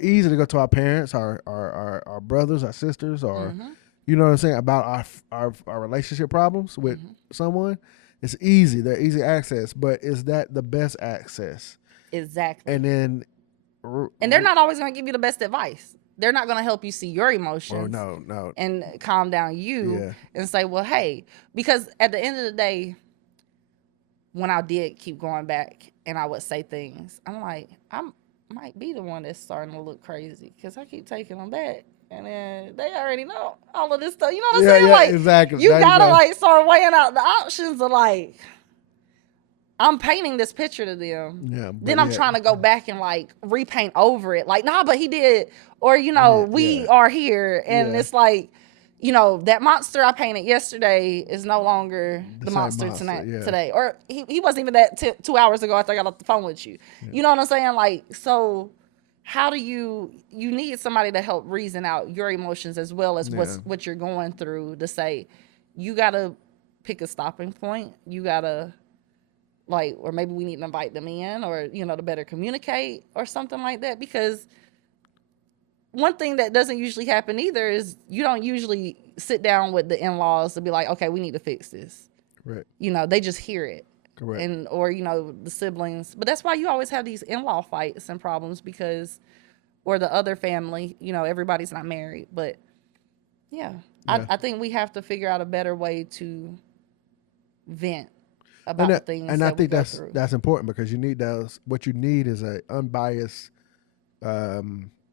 easy to go to our parents, our brothers, our sisters, or you know what I'm saying, about our relationship problems with someone. It's easy. They're easy access, but is that the best access? Exactly. And then, they're not always going to give you the best advice. They're not going to help you see your emotions. Oh, no. And calm down you and say, well, hey, because at the end of the day, when I did keep going back and I would say things, I'm like, I might be the one that's starting to look crazy because I keep taking them back. And then they already know all of this stuff. You know what I'm saying? Yeah, like, exactly. You gotta like start weighing out the options of like, I'm painting this picture to them. Yeah. Then I'm trying to go back and like repaint over it. Like, nah, but he did. Or, you know, we are here. And it's like, you know, that monster I painted yesterday is no longer the monster today. Or he wasn't even that 2 hours ago after I got off the phone with you. Yeah. You know what I'm saying? Like, so how do you need somebody to help reason out your emotions as well as what you're going through, to say, you got to pick a stopping point. You got to, like, or maybe we need to invite them in, or, you know, to better communicate or something like that. Because one thing that doesn't usually happen either is you don't usually sit down with the in-laws to be like, okay, we need to fix this. Right. You know, they just hear it. Correct. Or, you know, the siblings. But that's why you always have these in-law fights and problems, because, or the other family, you know, everybody's not married. But, I think we have to figure out a better way to vent about the things and that I think we go through. That's important, because you need those. What you need is a unbiased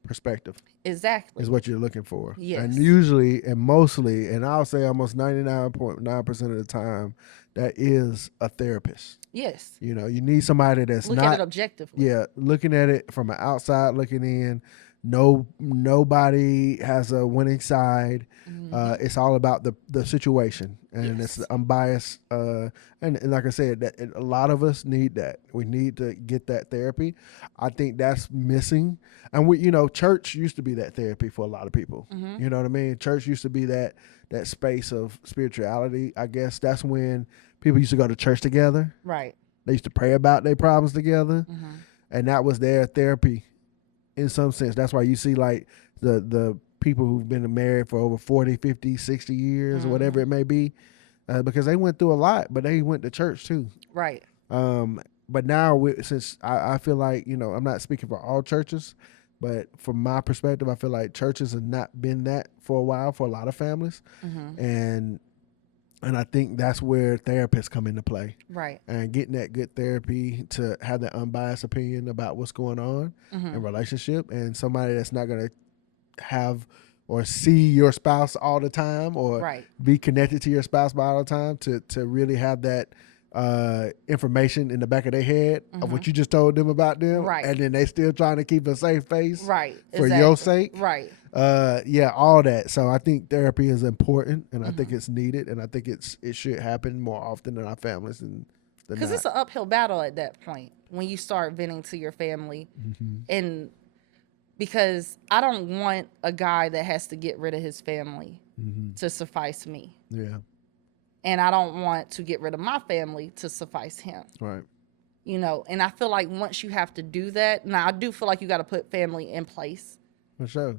perspective. Exactly. Is what you're looking for. Yes. And usually and mostly, and I'll say almost 99.9% of the time, that is a therapist. Yes. You know, you need somebody that's Look not at it objectively. Yeah, looking at it from an outside looking in. Nobody has a winning side. It's all about the situation, and Yes. it's unbiased. And like I said, that a lot of us need that. We need to get that therapy. I think that's missing. And church used to be that therapy for a lot of people. You know what I mean? Church used to be that space of spirituality. I guess that's when people used to go to church together. Right. They used to pray about their problems together, and that was their therapy in some sense. That's why you see like the people who've been married for over 40, 50, 60 years or whatever it may be, because they went through a lot, but they went to church too. Right. But now, since I feel like, I'm not speaking for all churches, but from my perspective, I feel like churches have not been that for a while for a lot of families. And I think that's where therapists come into play. Right. And getting that good therapy to have that unbiased opinion about what's going on in relationship, and somebody that's not going to have or see your spouse all the time or be connected to your spouse all the time to really have that information in the back of their head of what you just told them about them. Right. And then they still trying to keep a safe face for Exactly. your sake. Right. All that. So I think therapy is important, and I think it's needed, and I think it should happen more often in our families because it's an uphill battle at that point when you start venting to your family. And because I don't want a guy that has to get rid of his family to suffice me. Yeah. And I don't want to get rid of my family to suffice him. Right. And I feel like once you have to do that, now I do feel like you got to put family in place. For sure.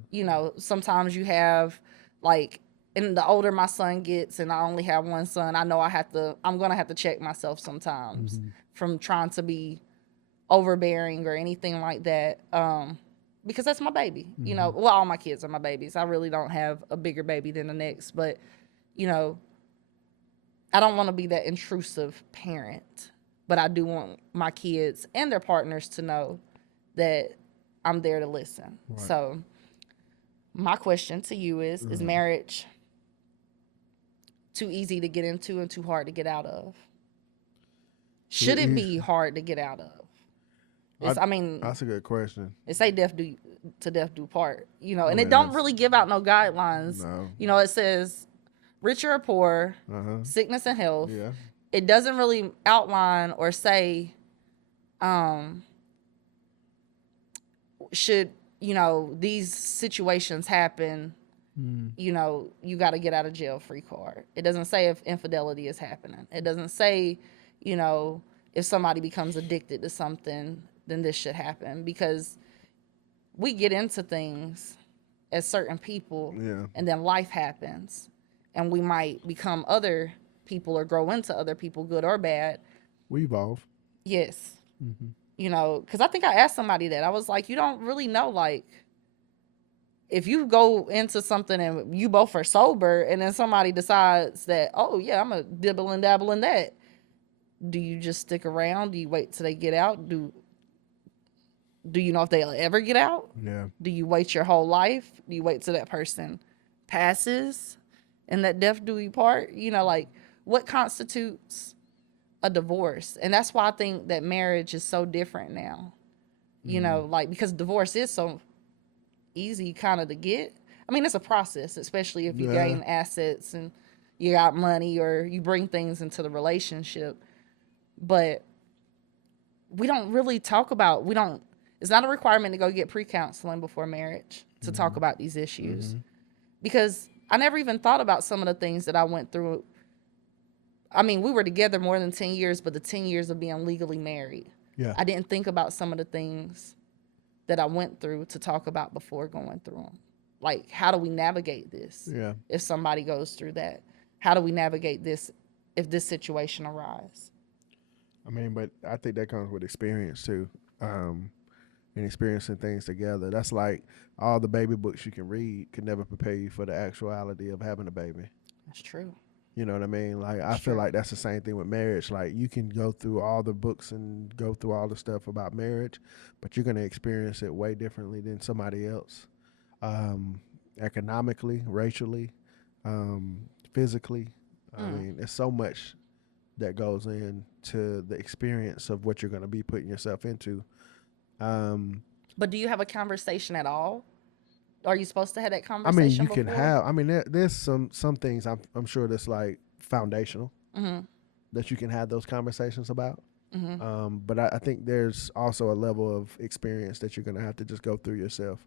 Sometimes you have like, and the older my son gets, and I only have one son, I know I'm going to have to check myself sometimes from trying to be overbearing or anything like that. Because that's my baby, well, all my kids are my babies. I really don't have a bigger baby than the next, but, I don't want to be that intrusive parent, but I do want my kids and their partners to know that I'm there to listen. Right. So my question to you is marriage too easy to get into and too hard to get out of? Should it be hard to get out of? That's a good question. It say death do part, and it don't really give out no guidelines. No. It says rich or poor, sickness and health. Yeah. It doesn't really outline or say, should, these situations happen, you got to get out of jail free card. It doesn't say if infidelity is happening. It doesn't say, if somebody becomes addicted to something, then this should happen, because we get into things as certain people and then life happens. And we might become other people or grow into other people, good or bad. We evolve. Yes. Because I think I asked somebody that. I was like, you don't really know, like, if you go into something and you both are sober and then somebody decides that, oh, yeah, I'm going to dibble and dabble in that. Do you just stick around? Do you wait till they get out? Do you know if they'll ever get out? Yeah. Do you wait your whole life? Do you wait till that person passes? And that death do you part, like what constitutes a divorce? And that's why I think that marriage is so different now, because divorce is so easy kind of to get. I mean, it's a process, especially if you gain assets and you got money or you bring things into the relationship. But we don't really talk about, it's not a requirement to go get pre-counseling before marriage to talk about these issues. Because I never even thought about some of the things that I went through. I mean, we were together more than 10 years, but the 10 years of being legally married. Yeah. I didn't think about some of the things that I went through to talk about before going through them. Like, how do we navigate this? Yeah. If somebody goes through that, how do we navigate this if this situation arises? I mean, but I think that comes with experience too. And experiencing things together. That's like all the baby books you can read could never prepare you for the actuality of having a baby. That's true. You know what I mean? Like, I feel like that's the same thing with marriage. Like, you can go through all the books and go through all the stuff about marriage, but you're going to experience it way differently than somebody else. Economically, racially, physically. I mean, there's so much that goes into the experience of what you're going to be putting yourself into. But do you have a conversation at all? Are you supposed to have that I conversation? mean, you before? can have. I mean, there's some things I'm sure that's like foundational that you can have those conversations about. But I think there's also a level of experience that you're gonna have to just go through yourself,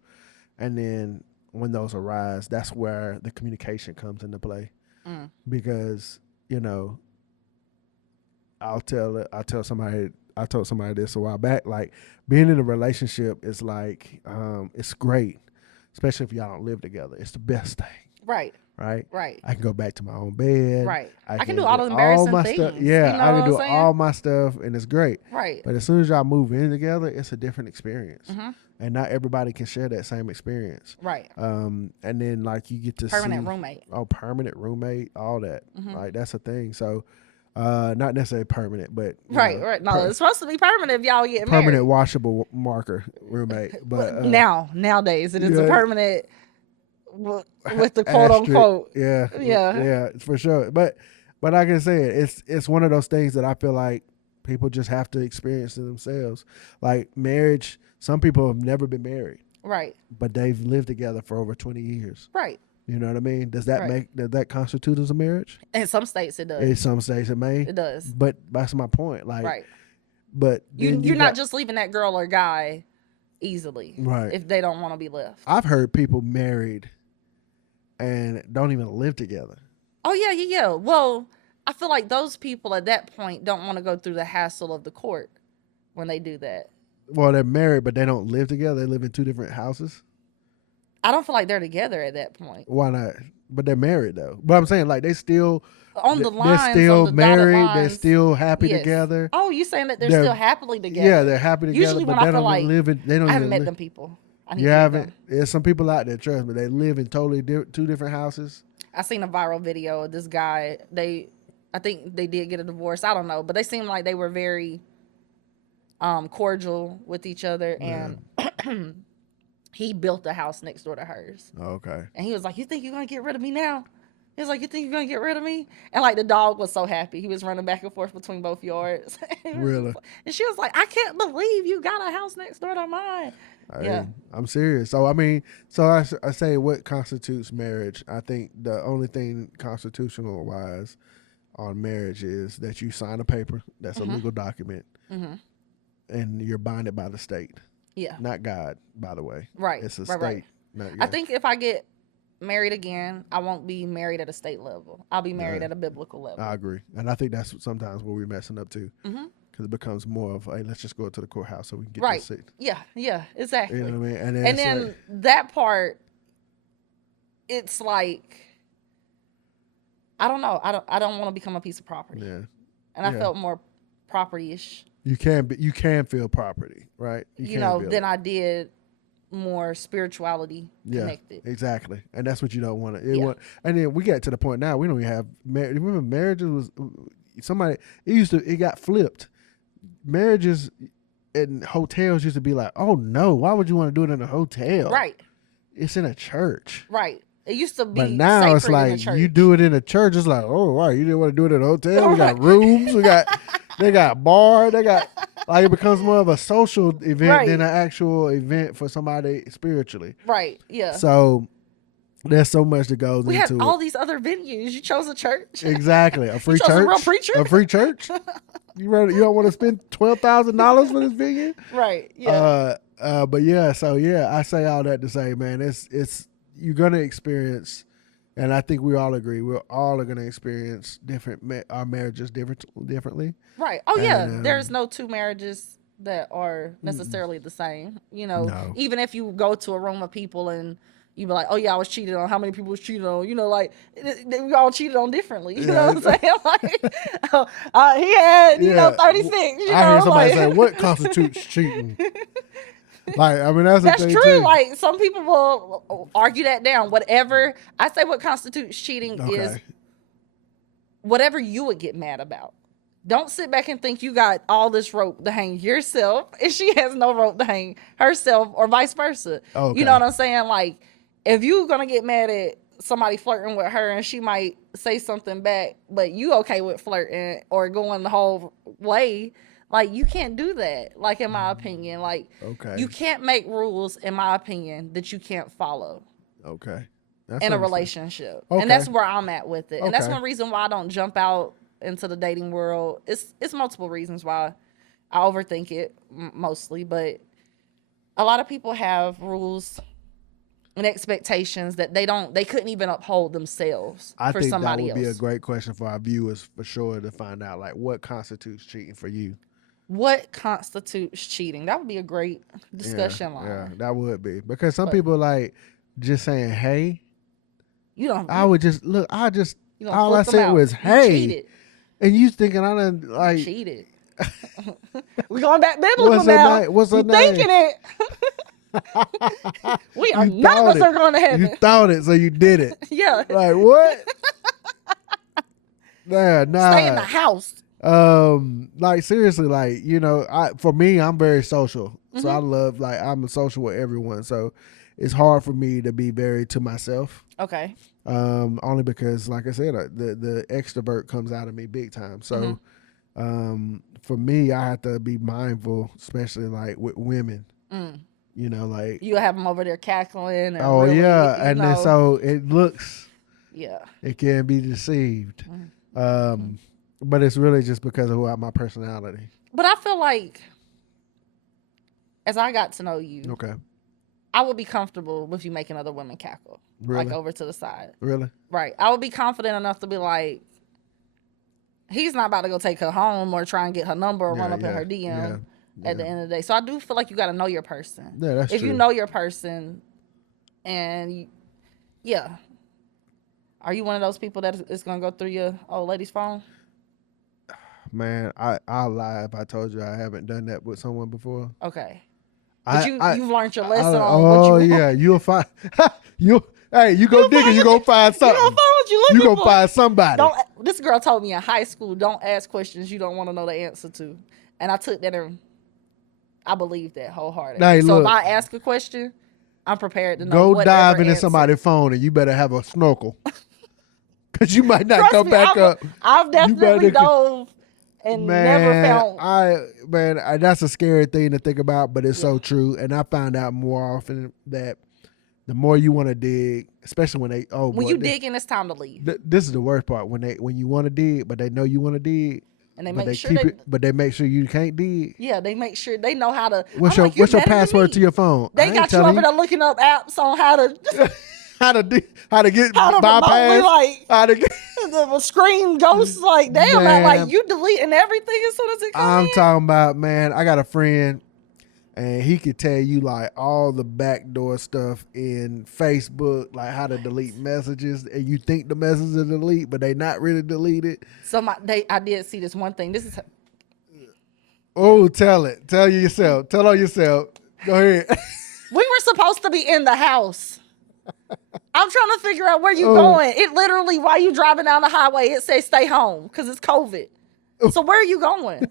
and then when those arise, that's where the communication comes into play. Because I told somebody this a while back. Like, being in a relationship is like it's great. Especially if y'all don't live together. It's the best thing. Right. Right? Right. I can go back to my own bed. Right. I can do all the embarrassing things. Stuff. Yeah, you know I can do saying? all my stuff, and it's great. Right. But as soon as y'all move in together, it's a different experience. And not everybody can share that same experience. Right. And then, like, you get to permanent roommate. Oh, permanent roommate, all that. Like, that's a thing. So, not necessarily permanent, but right. No, it's supposed to be permanent if y'all get permanent married. washable marker roommate. But nowadays it is a permanent with the quote unquote. Yeah, for sure. But like I said, it's one of those things that I feel like people just have to experience it themselves. Like, marriage, some people have never been married, right? But they've lived together for over 20 years, right? You know what I mean? Does that constitute as a marriage? In some states it does. In some states it may. It does. But that's my point. Like, right. But you're not just leaving that girl or guy easily, right? If they don't want to be left. I've heard people married and don't even live together. Oh yeah. Well, I feel like those people at that point don't want to go through the hassle of the court when they do that. Well, they're married, but they don't live together. They live in two different houses. I don't feel like they're together at that point. Why not? But they're married though. But I'm saying, like, they still on the lines. They're still married. They're still happy together. Oh, you saying that they're still happily together? Yeah, they're happy together. Usually, when I feel like they don't. I haven't met them people. You haven't? There's some people out there. Trust me, they live in totally two different houses. I seen a viral video of this guy. I think they did get a divorce. I don't know, but they seemed like they were very cordial with each other, and he built a house next door to hers. Okay. And he was like, "You think you're gonna get rid of me now?" He was like, "You think you're gonna get rid of me?" And like the dog was so happy. He was running back and forth between both yards. Really? And she was like, "I can't believe you got a house next door to mine." Yeah, I'm serious. So I mean, I say, what constitutes marriage? I think the only thing constitutional wise on marriage is that you sign a paper that's a legal document, and you're binded by the state. Yeah, not God, by the way. Right, it's a state. Right. Not God. I think if I get married again, I won't be married at a state level. I'll be married at a biblical level. I agree, and I think that's sometimes where we're messing up too. Because it becomes more of, hey, let's just go to the courthouse so we can get this seat. Yeah, exactly. You know what I mean? And then like, that part, it's like, I don't know. I don't want to become a piece of property. Yeah. And I felt more property-ish. You can feel property, right? Than I did more spirituality connected. Exactly. And that's what you don't want to. And then we get to the point now, we don't even have marriage. Remember, marriages was it got flipped. Marriages in hotels used to be like, oh no, why would you want to do it in a hotel? Right. It's in a church. Right. It used to be, but now it's like you do it in a church. It's like, oh wow, you didn't want to do it in a hotel. We got rooms. They got bar. They got like, it becomes more of a social event than an actual event for somebody spiritually. Right. Yeah. So there's so much that goes into it. We have all these other venues. You chose a church. Exactly. A free church. A real preacher. A free church. You don't want to spend $12,000 for this venue? Right. Yeah. But yeah. So yeah, I say all that to say, man, it's you're gonna experience, and I think we all agree, we're all gonna experience our marriages differently. Right. Oh yeah. There's no two marriages that are necessarily the same. No. Even if you go to a room of people and you be like, oh yeah, I was cheated on. How many people was cheated on? Like, we all cheated on differently. You know what I'm saying? Like, he had, 36. I heard somebody say, what constitutes cheating? Like, I mean, that's true. Too. Like, some people will argue that down. Whatever I say, what constitutes cheating is whatever you would get mad about. Don't sit back and think you got all this rope to hang yourself and she has no rope to hang herself, or vice versa. Okay. You know what I'm saying? Like, if you're going to get mad at somebody flirting with her and she might say something back, but you okay with flirting or going the whole way, like, you can't do that, like, in my opinion. Like, Okay. you can't make rules, in my opinion, that you can't follow. Okay. In a relationship. Okay. And that's where I'm at with it. Okay. And that's one reason why I don't jump out into the dating world. It's multiple reasons why I overthink it mostly, but a lot of people have rules and expectations that they couldn't even uphold themselves for somebody else. I think that would be a great question for our viewers, for sure, to find out, like, what constitutes cheating for you. What constitutes cheating? That would be a great discussion line. Yeah, that would be, because some people like just saying, "Hey," you don't. I would just look. All I said out. was, You "Hey," cheated. and you thinking I done like cheated. We going back biblical now. What's her you name? Thinking it. We are not going to heaven. You thought it, so you did it. Yeah. Like what? Nah. Stay in the house. Like seriously, like, you know, for me, I'm very social. So I love, like, I'm social with everyone. So it's hard for me to be very to myself. Okay. Only because, like I said, the extrovert comes out of me big time. So, for me, I have to be mindful, especially like with women. You know, like you have them over there cackling. And really, yeah, and then so it looks. Yeah. It can be deceived. But it's really just because of my personality. But I feel like, as I got to know you, okay, I would be comfortable with you making other women cackle. Really? Like over to the side. Really? Right. I would be confident enough to be like, he's not about to go take her home or try and get her number or run up in her DM at the end of the day. So I do feel like you got to know your person. Yeah, that's true. If you know your person and are you one of those people that is going to go through your old lady's phone? Man, I'll lie if I told you I haven't done that with someone before. Okay. But you've learned your lesson on what you want. Oh, yeah. You'll find... you go digging, you gonna find something. You gonna find what you looking for. You gonna find somebody. This girl told me in high school, don't ask questions you don't want to know the answer to. And I took that and I believe that wholeheartedly. Hey, so look, if I ask a question, I'm prepared to know go dive into somebody's phone and you better have a snorkel. Because you might not come back up. I've definitely dove and never found. That's a scary thing to think about, but it's so true. And I found out more often that the more you want to dig, especially when you dig in, it's time to leave. This is the worst part, when you want to dig, but they know you want to dig, and they make sure you can't dig. Yeah, they make sure they know how to. What's your password to your phone? They got you over there looking up apps on how to. how to get bypass. Like, how to get the screen ghosts like damn, man, like you deleting everything as soon as it comes I'm talking about, man. I got a friend, and he could tell you like all the backdoor stuff in Facebook, like how to delete messages, and you think the messages are delete, but they not really deleted. So I did see this one thing. This is. Oh, tell it. Tell you yourself. Tell on yourself. Go ahead. We were supposed to be in the house. I'm trying to figure out where you going. It literally, while you driving down the highway, it says stay home because it's COVID. So where are you going?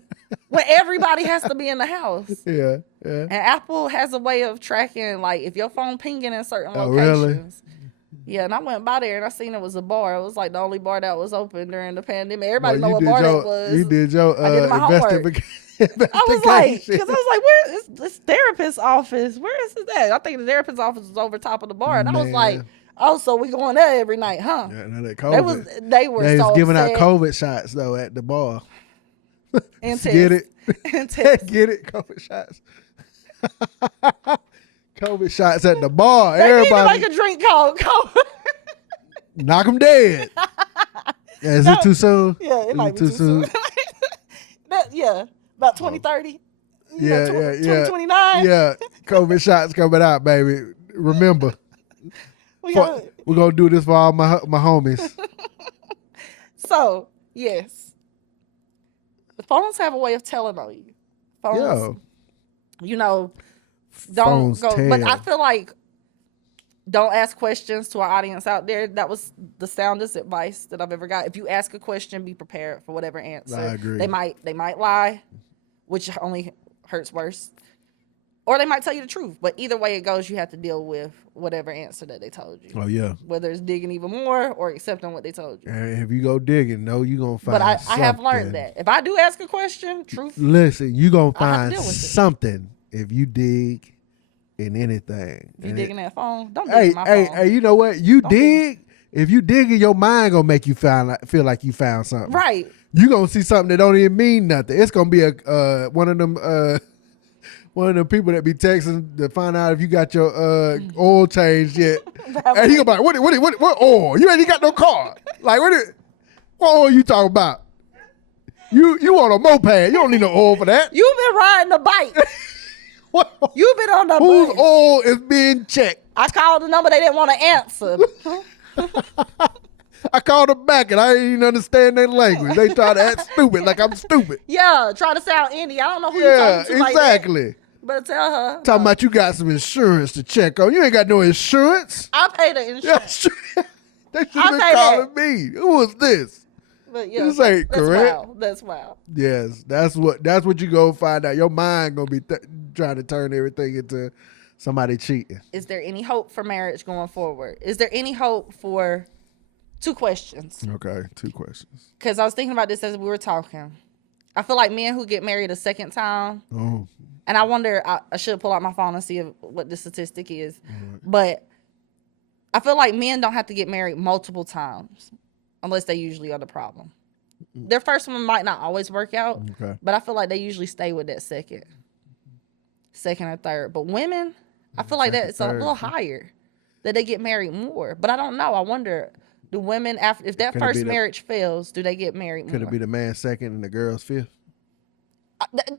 When everybody has to be in the house. Yeah. And Apple has a way of tracking, like, if your phone pinging in certain locations. Really? Yeah, and I went by there and I seen it was a bar. It was like the only bar that was open during the pandemic. Everybody know what bar that was. You did your investigation. I was like, where is this therapist's office? Where is that? I think the therapist's office was over top of the bar. And I was like, oh, so we going there every night, huh? Yeah, no, that COVID. They was giving out COVID shots, though, at the bar. And get it? And get it? COVID shots. COVID shots at the bar. They Everybody need to make a drink called COVID. Knock them dead. Is it too soon? Yeah, it might be too soon. About 2030. Yeah. 2029. Yeah, COVID shots coming out, baby. Remember, we're going to do this for all my homies. So, yes. The phones have a way of telling on you. Phones, don't go. But I feel like Don't ask questions to our audience out there. That was the soundest advice that I've ever got. If you ask a question, be prepared for whatever answer. I agree. They might lie, which only hurts worse. Or they might tell you the truth. But either way it goes, you have to deal with whatever answer that they told you. Oh, yeah. Whether it's digging even more or accepting what they told you. And if you go digging, no, you're going to find But something. I have learned that. If I do ask a question, truth. Listen, you're going to I have to find deal with it. something if you dig in anything. If you dig in that phone, don't dig Hey, in my phone. hey, you know what? You Don't dig. If you dig in your mind, going to make you feel like you found something. Right. You're going to see something that don't even mean nothing. It's going to be one of them people that be texting to find out if you got your oil changed yet. And he gonna be like, what oil? You ain't got no car. Like, what oil you talking about? You on a moped. You don't need no oil for that. You've been riding a bike. You've been on the Whose bike. oil is being checked? I called the number they didn't want to answer. I called them back and I didn't even understand their language. They try to act stupid like I'm stupid. Yeah, try to sound indie. I don't know who you're Yeah, talking to like exactly. that. Better tell her. Talking about you got some insurance to check on. You ain't got no insurance. I pay the insurance. Yeah, they should I have been pay calling me. Who was this? But yeah, This ain't that's correct. wild. That's wild. Yes, that's what you go find out. Your mind gonna be trying to turn everything into somebody cheating. Is there any hope for marriage going forward? Is there any hope for 2 questions? Okay, 2 questions. Because I was thinking about this as we were talking. I feel like men who get married a second time, Oh, and I wonder, I should pull out my phone and see what the statistic is. right. But I feel like men don't have to get married multiple times unless they usually are the problem. Their first one might not always work out, Okay. but I feel like they usually stay with that second or third. But women, I feel like that it's a third. little higher, that they get married more. But I don't know. I wonder, do women, after if that Could it first be marriage fails, do they get married Could more? it be the man second and the girl's fifth?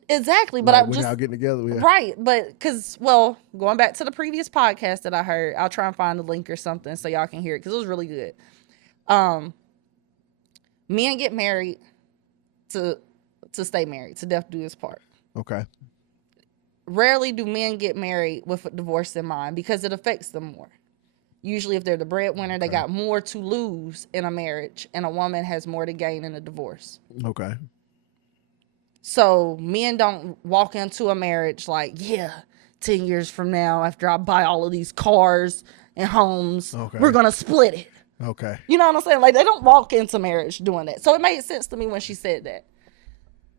Exactly, but Like I when just y'all getting together, yeah. right, but because going back to the previous podcast that I heard, I'll try and find the link or something so y'all can hear it because it was really good. Men get married to stay married, to death do us part. Okay. Rarely do men get married with a divorce in mind because it affects them more. Usually, if they're the breadwinner, they got more to lose in a marriage, and a woman has more to gain in a divorce. Okay. So men don't walk into a marriage like, yeah, 10 years from now, after I buy all of these cars and homes, we're going to split it. Okay. You know what I'm saying? Like, they don't walk into marriage doing that. So it made sense to me when she said that.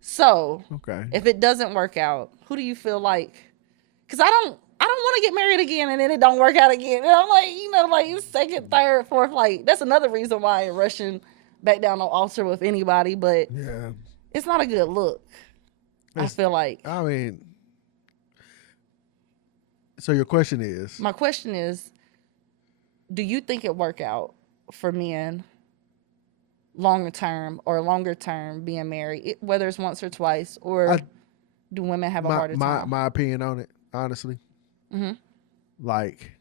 So Okay. if it doesn't work out, who do you feel like? Because I don't want to get married again and then it don't work out again. And I'm like, like second, third, fourth, like that's another reason why I ain't rushing back down the altar with anybody. But Yeah. it's not a good look. I feel like. I mean, so your question is? My question is, do you think it work out for men longer term being married, whether it's once or twice, or do women have a harder time? My opinion on it, honestly. Mm-hmm. Like,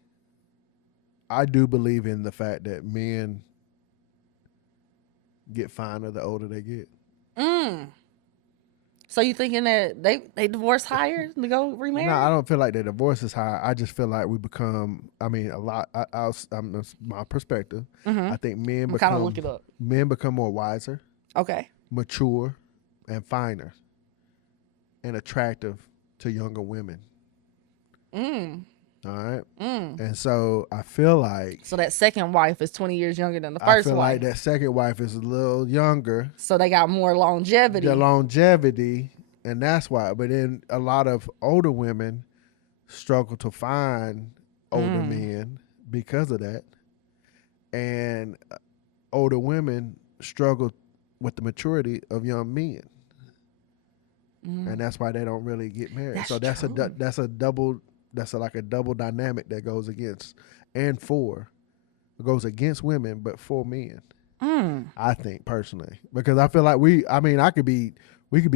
I do believe in the fact that men get finer the older they get. So you thinking that they divorce higher to go remarry? No, I don't feel like the divorce is high. I just feel like we become. I mean, a lot. That's my perspective. I think men I'm kind of look it up. Men become more wiser, Okay. mature, and finer, and attractive to younger women. All right. And so I feel like. So that second wife is 20 years younger than the first I feel wife. like that second wife is a little younger. So they got more longevity. The longevity, and that's why. But then a lot of older women struggle to find older men because of that, and older women struggle with the maturity of young men, and that's why they don't really get married. That's so that's true. That's like a double dynamic that goes against it goes against women, but for men. I think personally, because I feel like we could be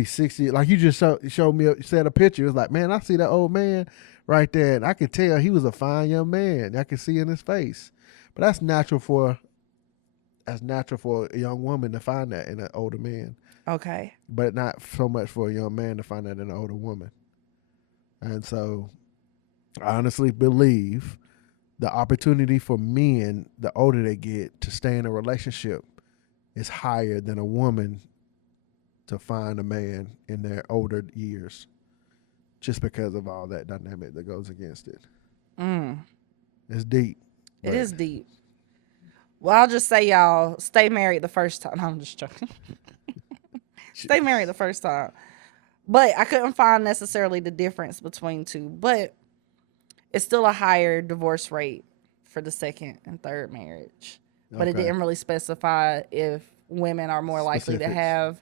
60. Like you just showed me, said a picture. It was like, man, I see that old man right there, and I could tell he was a fine young man. I could see in his face, but that's natural for a young woman to find that in an older man. Okay. But not so much for a young man to find that in an older woman. And so I honestly believe the opportunity for men, the older they get, to stay in a relationship is higher than a woman to find a man in their older years, just because of all that dynamic that goes against it. It's deep. It is deep. Well, I'll just say, y'all, stay married the first time. No, I'm just joking. Stay married the first time. But I couldn't find necessarily the difference between two. But it's still a higher divorce rate for the second and third marriage. But it didn't really specify if women are more likely to have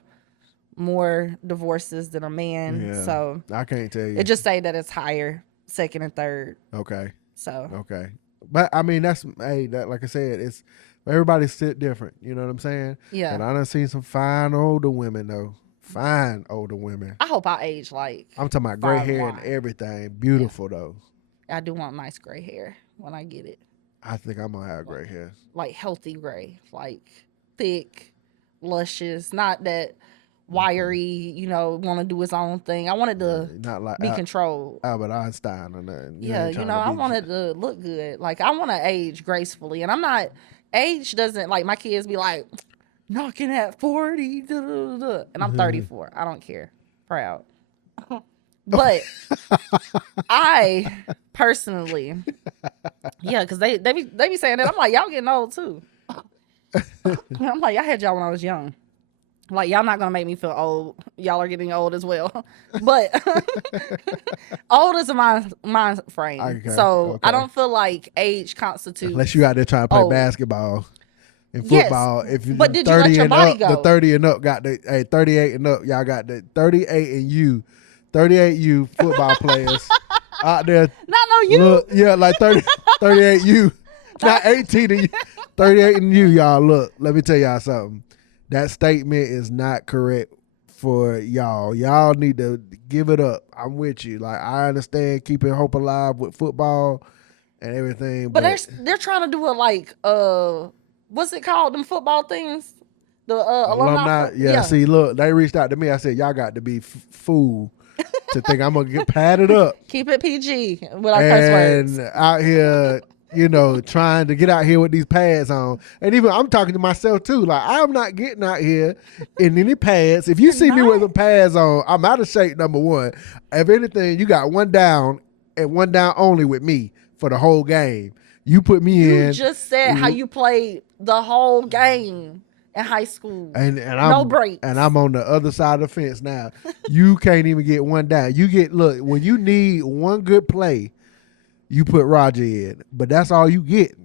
more divorces than a man. Yeah, so I can't tell you. It just say that it's higher second and third. Okay. So okay. But I mean, that like I said, it's everybody's sit different. You know what I'm saying? Yeah. And I done seen some fine older women though. Fine older women. I hope I age like. I'm talking about gray hair and everything. Beautiful though. I do want nice gray hair when I get it. I think I'm gonna have gray hair. Like healthy gray, like thick, luscious, not that wiry, you know, want to do its own thing. I wanted to not like be controlled. Albert Einstein or nothing. Yeah, you know, I wanted to look good. Like I want to age gracefully, and I'm not. Age doesn't like my kids be like knocking at 40, and I'm 34. I don't care. Proud. But I personally, yeah, because they be saying that. I'm like, y'all getting old too. I'm like, I had y'all when I was young. Like, y'all not gonna make me feel old. Y'all are getting old as well. But old is a mind frame. Okay, so I don't feel like age constitutes. Unless you out there trying to play basketball and football. Yes, if you but did 30 you let your body go? The 30 and up got the 38 and up. Y'all got the 38 and you. 38 you football players out there. Not no you. Look, yeah, like 38 you. Not 18 and you. 38 and you, y'all. Look, let me tell y'all something. That statement is not correct for y'all. Y'all need to give it up. I'm with you. Like, I understand keeping hope alive with football and everything. But they're trying to do it like, what's it called? Them football things? The alumni. Yeah, see, look, they reached out to me. I said, y'all got to be fool to think I'm going to get padded up. Keep it PG with our curse words. And out here, you know, trying to get out here with these pads on. And even I'm talking to myself too. Like, I'm not getting out here in any pads. If you see me with the pads on, I'm out of shape, number one. If anything, you got one down and one down only with me for the whole game. You put me in. You just said how you played the whole game in high school. And no breaks. And I'm on the other side of the fence now. You can't even get one down. Look, when you need one good play, you put Roger in. But that's all you get.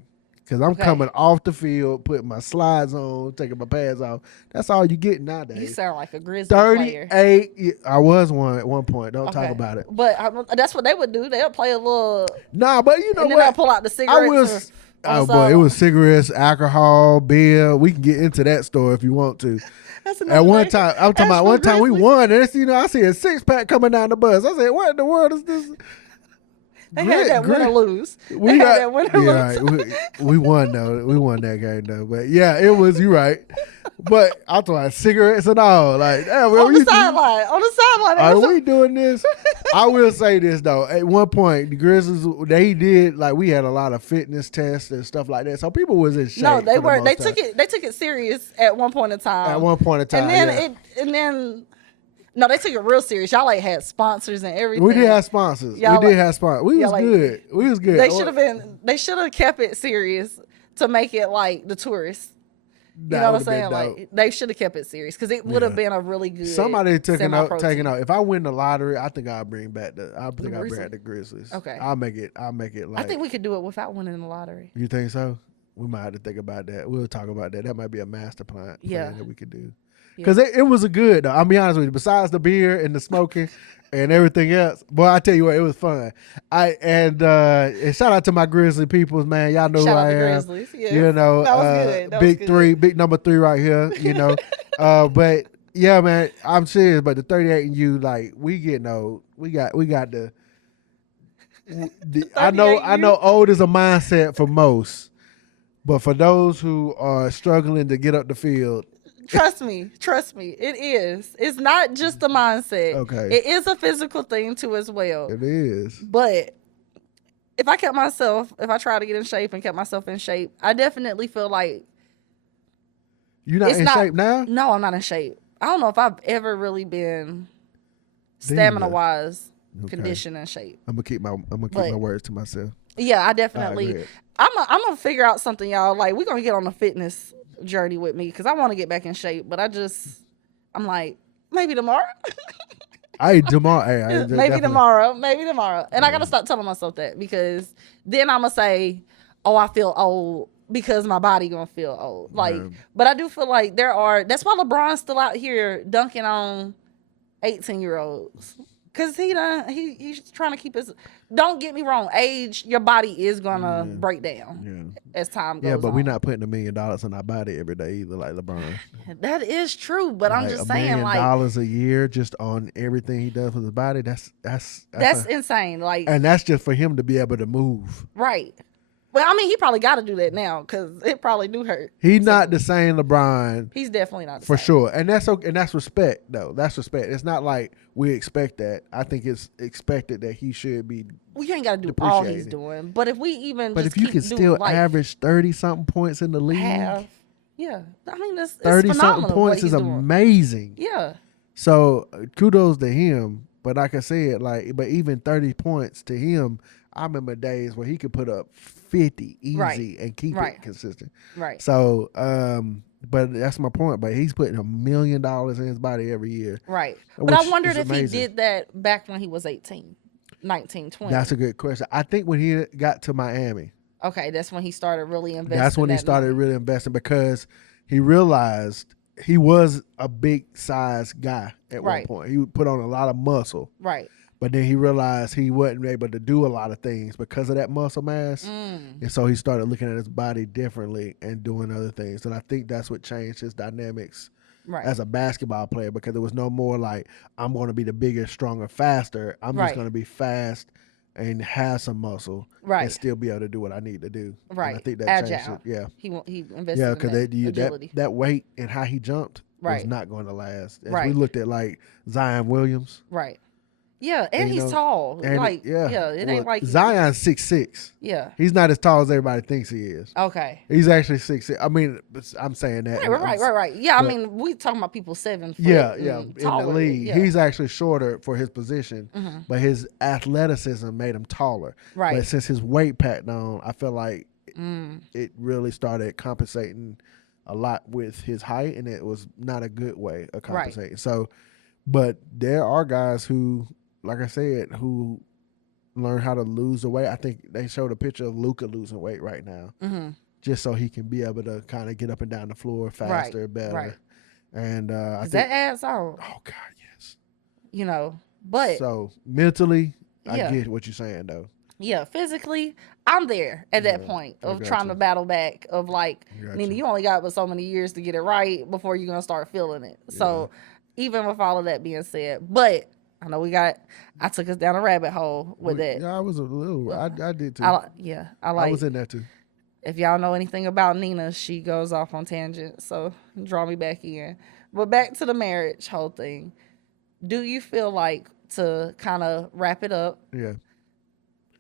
Because I'm coming off the field, putting my slides on, taking my pads off. That's all you get nowadays. You sound like a Grizzly player. 38. I was one at one point. Don't talk about it. But that's what they would do. They'll play a little. Nah, but you know and what? then they'll pull out the cigarettes. Oh boy, it was cigarettes, alcohol, beer. We can get into that store if you want to. At one time, I'm talking about one time we won. And you know, I see a 6-pack coming down the bus. I said, "What in the world is this?" They had that win or lose. We had that win or lose. Right. We won though. We won that game though. But yeah, it was. You right. But I'm talking about cigarettes and all. Like on the sideline. On the sideline. Are we doing this? I will say this though. At one point, the Grizzlies they did like we had a lot of fitness tests and stuff like that. So people was in shape. No, they weren't. They took it serious at one point in time. At one point in time. And then. No, they took it real serious. Y'all like had sponsors and everything. We did have sponsors. We was good. We was good. They should have kept it serious to make it like the tourists. You know what I'm saying? Like they should have kept it serious because it would have been a really good. Somebody taking out. If I win the lottery, I think I'll bring back the Grizzlies. Okay. I'll make it like. I think we could do it without winning the lottery. You think so? We might have to think about that. We'll talk about that. That might be a master plan that we could do. Because it was a good, though. I'll be honest with you. Besides the beer and the smoking and everything else, boy, I tell you what, it was fun. And shout out to my Grizzly peoples, man. Y'all know who I am. Grizzlies, yes. You know, that was good. Big three, big number 3 right here. You know, but yeah, man, I'm serious. But the 38 and you, like, we getting old. We got the I know old is a mindset for most, but for those who are struggling to get up the field. Trust me, it is. It's not just a mindset. Okay. It is a physical thing too as well. It is. But if I tried to get in shape and kept myself in shape, I definitely feel like You're not in shape now? No, I'm not in shape. I don't know if I've ever really been stamina wise conditioned in shape. I'm gonna keep my words to myself. Yeah, I definitely. I'm gonna figure out something, y'all. Like, we're gonna get on a fitness journey with me because I want to get back in shape, but I'm like, maybe tomorrow. Maybe tomorrow, and I gotta stop telling myself that, because then I'm gonna say, oh, I feel old because my body gonna feel old. Like, but I do feel like that's why LeBron's still out here dunking on 18-year-olds. Cause he's trying to keep his. Don't get me wrong, age, your body is gonna break down as time goes on. Yeah, but we're not putting $1 million in our body every day either, like LeBron. That is true, but I'm just saying, like, $1 million a year just on everything he does with his body. That's insane. Like, and that's just for him to be able to move. Right. Well, I mean, he probably got to do that now because it probably do hurt. He's not the same LeBron. He's definitely not the for same. sure, and that's okay, and that's respect though. That's respect. It's not like we expect that. I think it's expected that he should be. Well, you ain't got to do all he's doing, but if we even, but just if you can still average 30-something points in the league, yeah, I mean, it's 30-something points is amazing. Yeah. So kudos to him. But like I said, but even 30 points to him, I remember days where he could put up 50 easy and keep it consistent. Right. So, but that's my point. But he's putting $1 million in his body every year. Right. But I wondered if he did that back when he was 18, 19, 20. That's a good question. I think when he got to Miami. Okay, that's when he started really investing. That's when he started really investing, because he realized he was a big size guy at one point. He put on a lot of muscle. Right. But then he realized he wasn't able to do a lot of things because of that muscle mass. And so he started looking at his body differently and doing other things. And I think that's what changed his dynamics as a basketball player, because there was no more like, I'm going to be the bigger, stronger, faster. I'm just going to be fast and have some muscle and still be able to do what I need to do. Right. And I think that changed it. Yeah. He invested in agility. That weight and how he jumped was not going to last. As we looked at like Zion Williams. Right. Yeah, and he's tall. And like, it ain't like Zion's 6'6". Yeah, he's not as tall as everybody thinks he is. Okay, he's actually 6'6". I mean, I'm saying that. Right. Yeah, I mean, we talking about people 7 foot. Yeah. In the league, he's actually shorter for his position, but his athleticism made him taller. Right. But since his weight packed on, I feel like it really started compensating a lot with his height, and it was not a good way of compensating. So, but there are guys who, like I said, who learn how to lose the weight. I think they showed a picture of Luka losing weight right now, just so he can be able to kind of get up and down the floor faster, better. Right. And I think that adds on. Oh God, yes. But so mentally, I get what you're saying though. Yeah, physically, I'm there at that point of trying to battle back. Of like, Nina, you only got so many years to get it right before you're gonna start feeling it. Yeah. So even with all of that being said, but I know I took us down a rabbit hole with that. Yeah, I was a little. I did too. I was in there too. If y'all know anything about Nina, she goes off on tangents, so draw me back in. But back to the marriage whole thing. Do you feel like, to kind of wrap it up,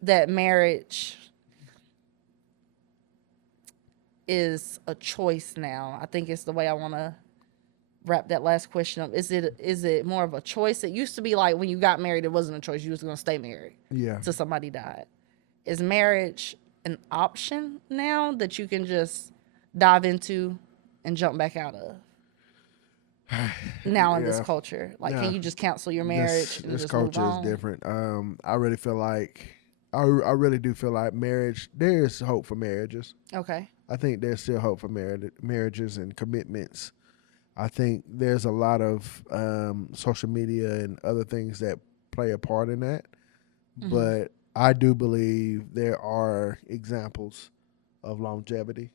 that marriage is a choice now? I think it's the way I want to wrap that last question up. Is it more of a choice? It used to be like when you got married, it wasn't a choice. You was going to stay married till somebody died. Is marriage an option now that you can just dive into and jump back out of? Now in this culture, like, can you just cancel your marriage and this just culture move on? is different. I really feel like I really do feel like marriage, there is hope for marriages. Okay. I think there's still hope for marriages and commitments. I think there's a lot of social media and other things that play a part in that. But I do believe there are examples of longevity,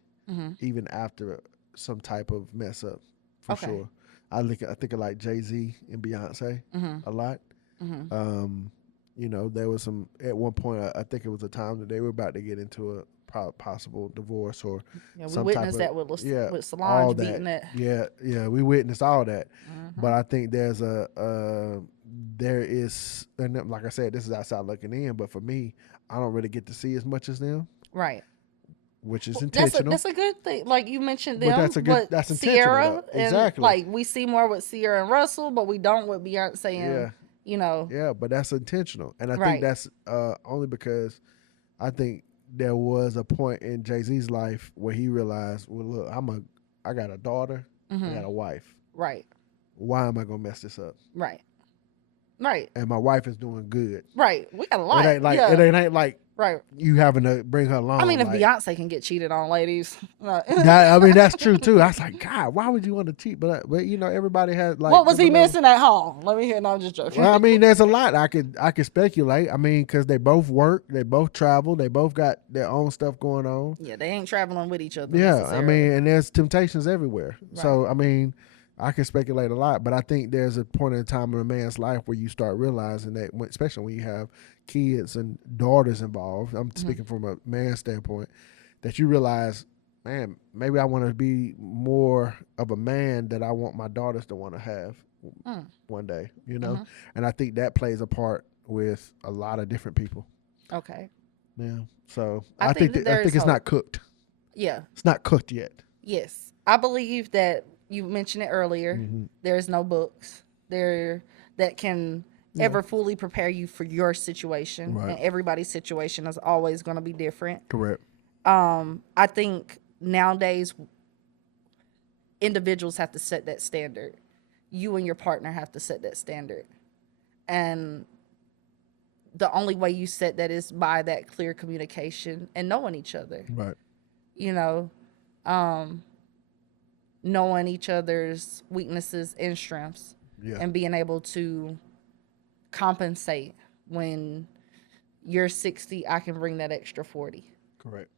even after some type of mess up, for sure. I think of like Jay-Z and Beyonce a lot. There was some, at one point, I think it was a time that they were about to get into a possible divorce or we witnessed that with Solange beating that. Yeah, we witnessed all that. But I think there's there is, and like I said, this is outside looking in, but for me, I don't really get to see as much as them, Right. which is That's intentional. a good thing. Like you mentioned But them, that's intentional Sierra though. and Exactly. like we see more with Sierra and Russell, but we don't with Beyonce and Yeah. you know. Yeah, but that's intentional. And I think Right. that's only because I think there was a point in Jay-Z's life where he realized, well, look, I got a daughter, I got a wife. Right. Why am I gonna mess this up? Right. Right. And my wife is doing good. Right. We got a lot. It ain't like yeah. it ain't like Right. you having to bring her along. I mean, if like, Beyonce can get cheated on, ladies. I mean, that's true too. I was like, God, why would you want to cheat? But you know, everybody has like. What was he different levels. missing at home? Let me hear. No, I'm just joking. Well, I mean, there's a lot I could speculate. I mean, because they both work, they both travel, they both got their own stuff going on. Yeah, they ain't traveling with each other. Yeah, I mean, and there's temptations everywhere. Right. So I mean, I can speculate a lot, but I think there's a point in time in a man's life where you start realizing that, especially when you have kids and daughters involved. I'm speaking from a man's standpoint, that you realize, man, maybe I want to be more of a man that I want my daughters to want to have one day, you know? And I think that plays a part with a lot of different people. Okay. Yeah. So I think it's not cooked. Yeah. It's not cooked yet. Yes. I believe that you mentioned it earlier. There's no books there that can ever fully prepare you for your situation. Right. And everybody's situation is always going to be different. Correct. I think nowadays individuals have to set that standard. You and your partner have to set that standard. And the only way you set that is by that clear communication and knowing each other. Right. You know, knowing each other's weaknesses and strengths. Yeah. And being able to compensate. When you're 60, I can bring that extra 40. Correct.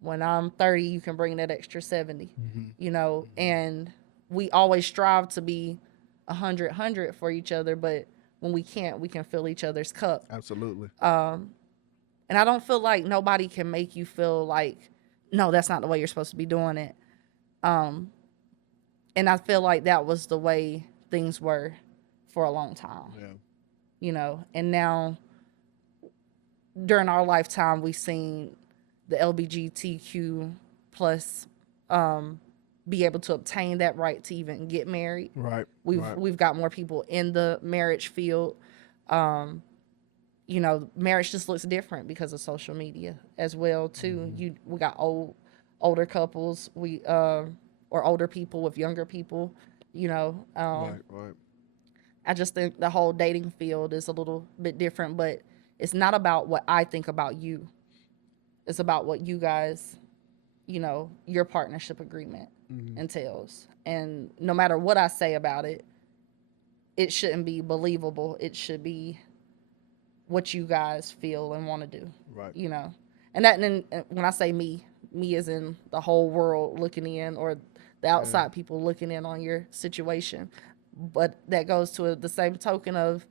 When I'm 30, you can bring that extra 70. You know, and we always strive to be 100 for each other, but when we can't, we can fill each other's cup. Absolutely. And I don't feel like nobody can make you feel like, no, that's not the way you're supposed to be doing it. And I feel like that was the way things were for a long time. Yeah. You know, and now during our lifetime, we've seen the LGBTQ plus be able to obtain that right to even get married. Right. We've got more people in the marriage field. You know, marriage just looks different because of social media as well too. We got older couples, or older people with younger people. You know, right. I just think the whole dating field is a little bit different, but it's not about what I think about you. It's about what you guys, you know, your partnership agreement entails. And no matter what I say about it, it shouldn't be believable. It should be what you guys feel and want to do. Right. You know, and that, and when I say me is in the whole world looking in, or the outside people looking in on your situation. But that goes to the same token of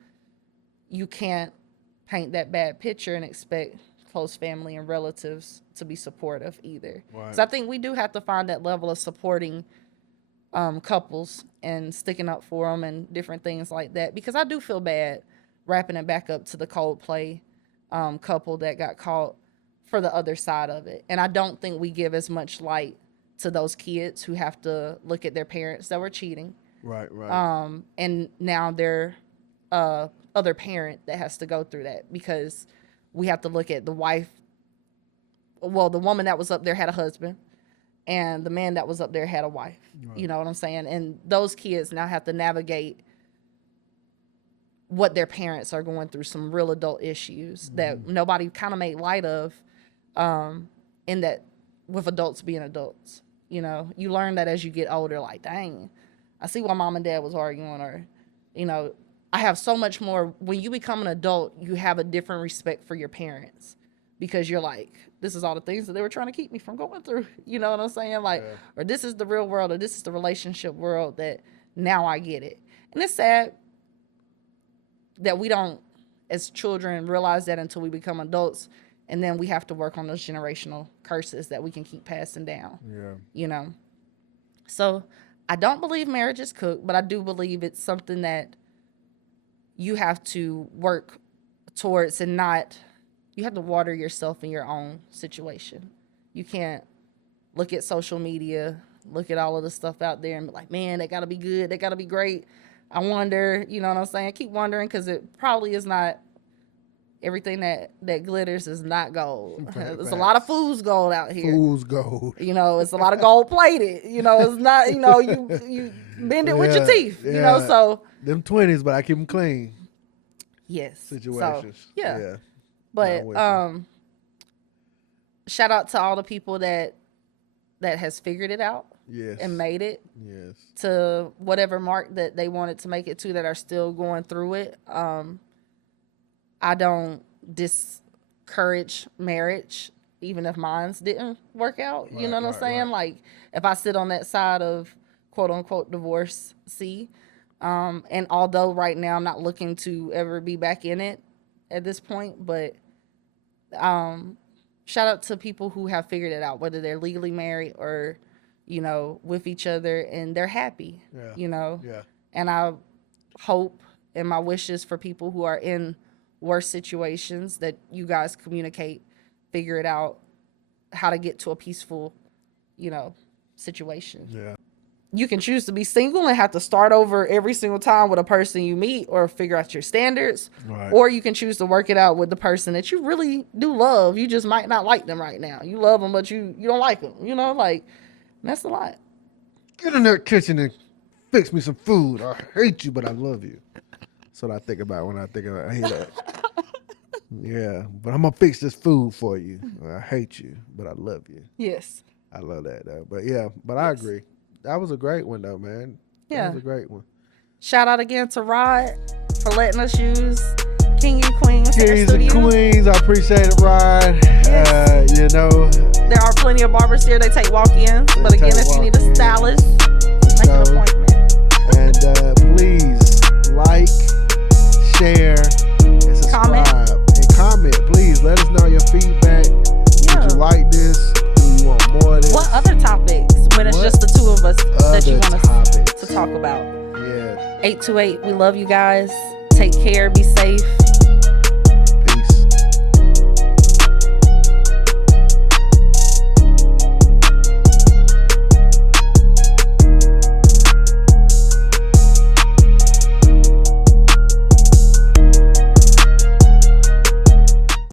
you can't paint that bad picture and expect close family and relatives to be supportive either. Right. So I think we do have to find that level of supporting couples and sticking up for them and different things like that. Because I do feel bad wrapping it back up to the Coldplay couple that got caught for the other side of it. And I don't think we give as much light to those kids who have to look at their parents that were cheating. Right. And now they're other parent that has to go through that, because we have to look at the wife. Well, the woman that was up there had a husband, and the man that was up there had a wife. Right. You know what I'm saying? And those kids now have to navigate what their parents are going through, some real adult issues that nobody kind of made light of, in that with adults being adults. You know, you learn that as you get older, like, dang, I see why mom and dad was arguing, or, you know, I have so much more. When you become an adult, you have a different respect for your parents, because you're like, this is all the things that they were trying to keep me from going through. You know what I'm saying? Like, or this is the real world, or this is the relationship world that now I get it. And it's sad that we don't, as children, realize that until we become adults. And then we have to work on those generational curses that we can keep passing down. Yeah. You know? So I don't believe marriage is cooked, but I do believe it's something that you have to work towards and not, you have to water yourself in your own situation. You can't look at social media, look at all of the stuff out there and be like, man, they gotta be good, they gotta be great. I wonder, you know what I'm saying? Keep wondering, because it probably is not, everything that glitters is not gold. There's a lot of fool's gold out here. Fool's gold. You know, it's a lot of gold plated. You know, it's not, you know, you bend it with your teeth, you know, so. Them 20s, but I keep them clean. Yes. Situations. So, yeah. But shout out to all the people that has figured it out. Yes. And made it. Yes. To whatever mark that they wanted to make it to, that are still going through it. I don't discourage marriage, even if mine's didn't work out. You know what I'm saying? Right. Like, if I sit on that side of quote unquote divorcee, and although right now I'm not looking to ever be back in it at this point, but shout out to people who have figured it out, whether they're legally married or, you know, with each other, and they're happy, you know? Yeah. And I hope, and my wishes for people who are in worse situations, that you guys communicate, figure it out, how to get to a peaceful, you know, situation. Yeah. You can choose to be single and have to start over every single time with a person you meet, or figure out your standards. Right. Or you can choose to work it out with the person that you really do love. You just might not like them right now. You love them, but you don't like them. You know, like, that's a lot. Get in that kitchen and fix me some food. I hate you, but I love you. That's what I think about when I hear that. Yeah, but I'm going to fix this food for you. I hate you, but I love you. Yes. I love that, though. But yeah, I agree. That was a great one, though, man. Yeah. That was a great one. Shout out again to Rod for letting us use King and Queen. Kings and Queens. I appreciate it, Rod. Yes. You know, there are plenty of barbers here. They take walk-ins. But again, if you need a stylist, make an appointment. And please like, share, and subscribe. And comment. Please let us know your feedback. Yeah. Did you like this? Do you want more of this? What other topics, when it's just the two of us, that you want us to talk about? Yeah. 828, we love you guys. Take care. Be safe.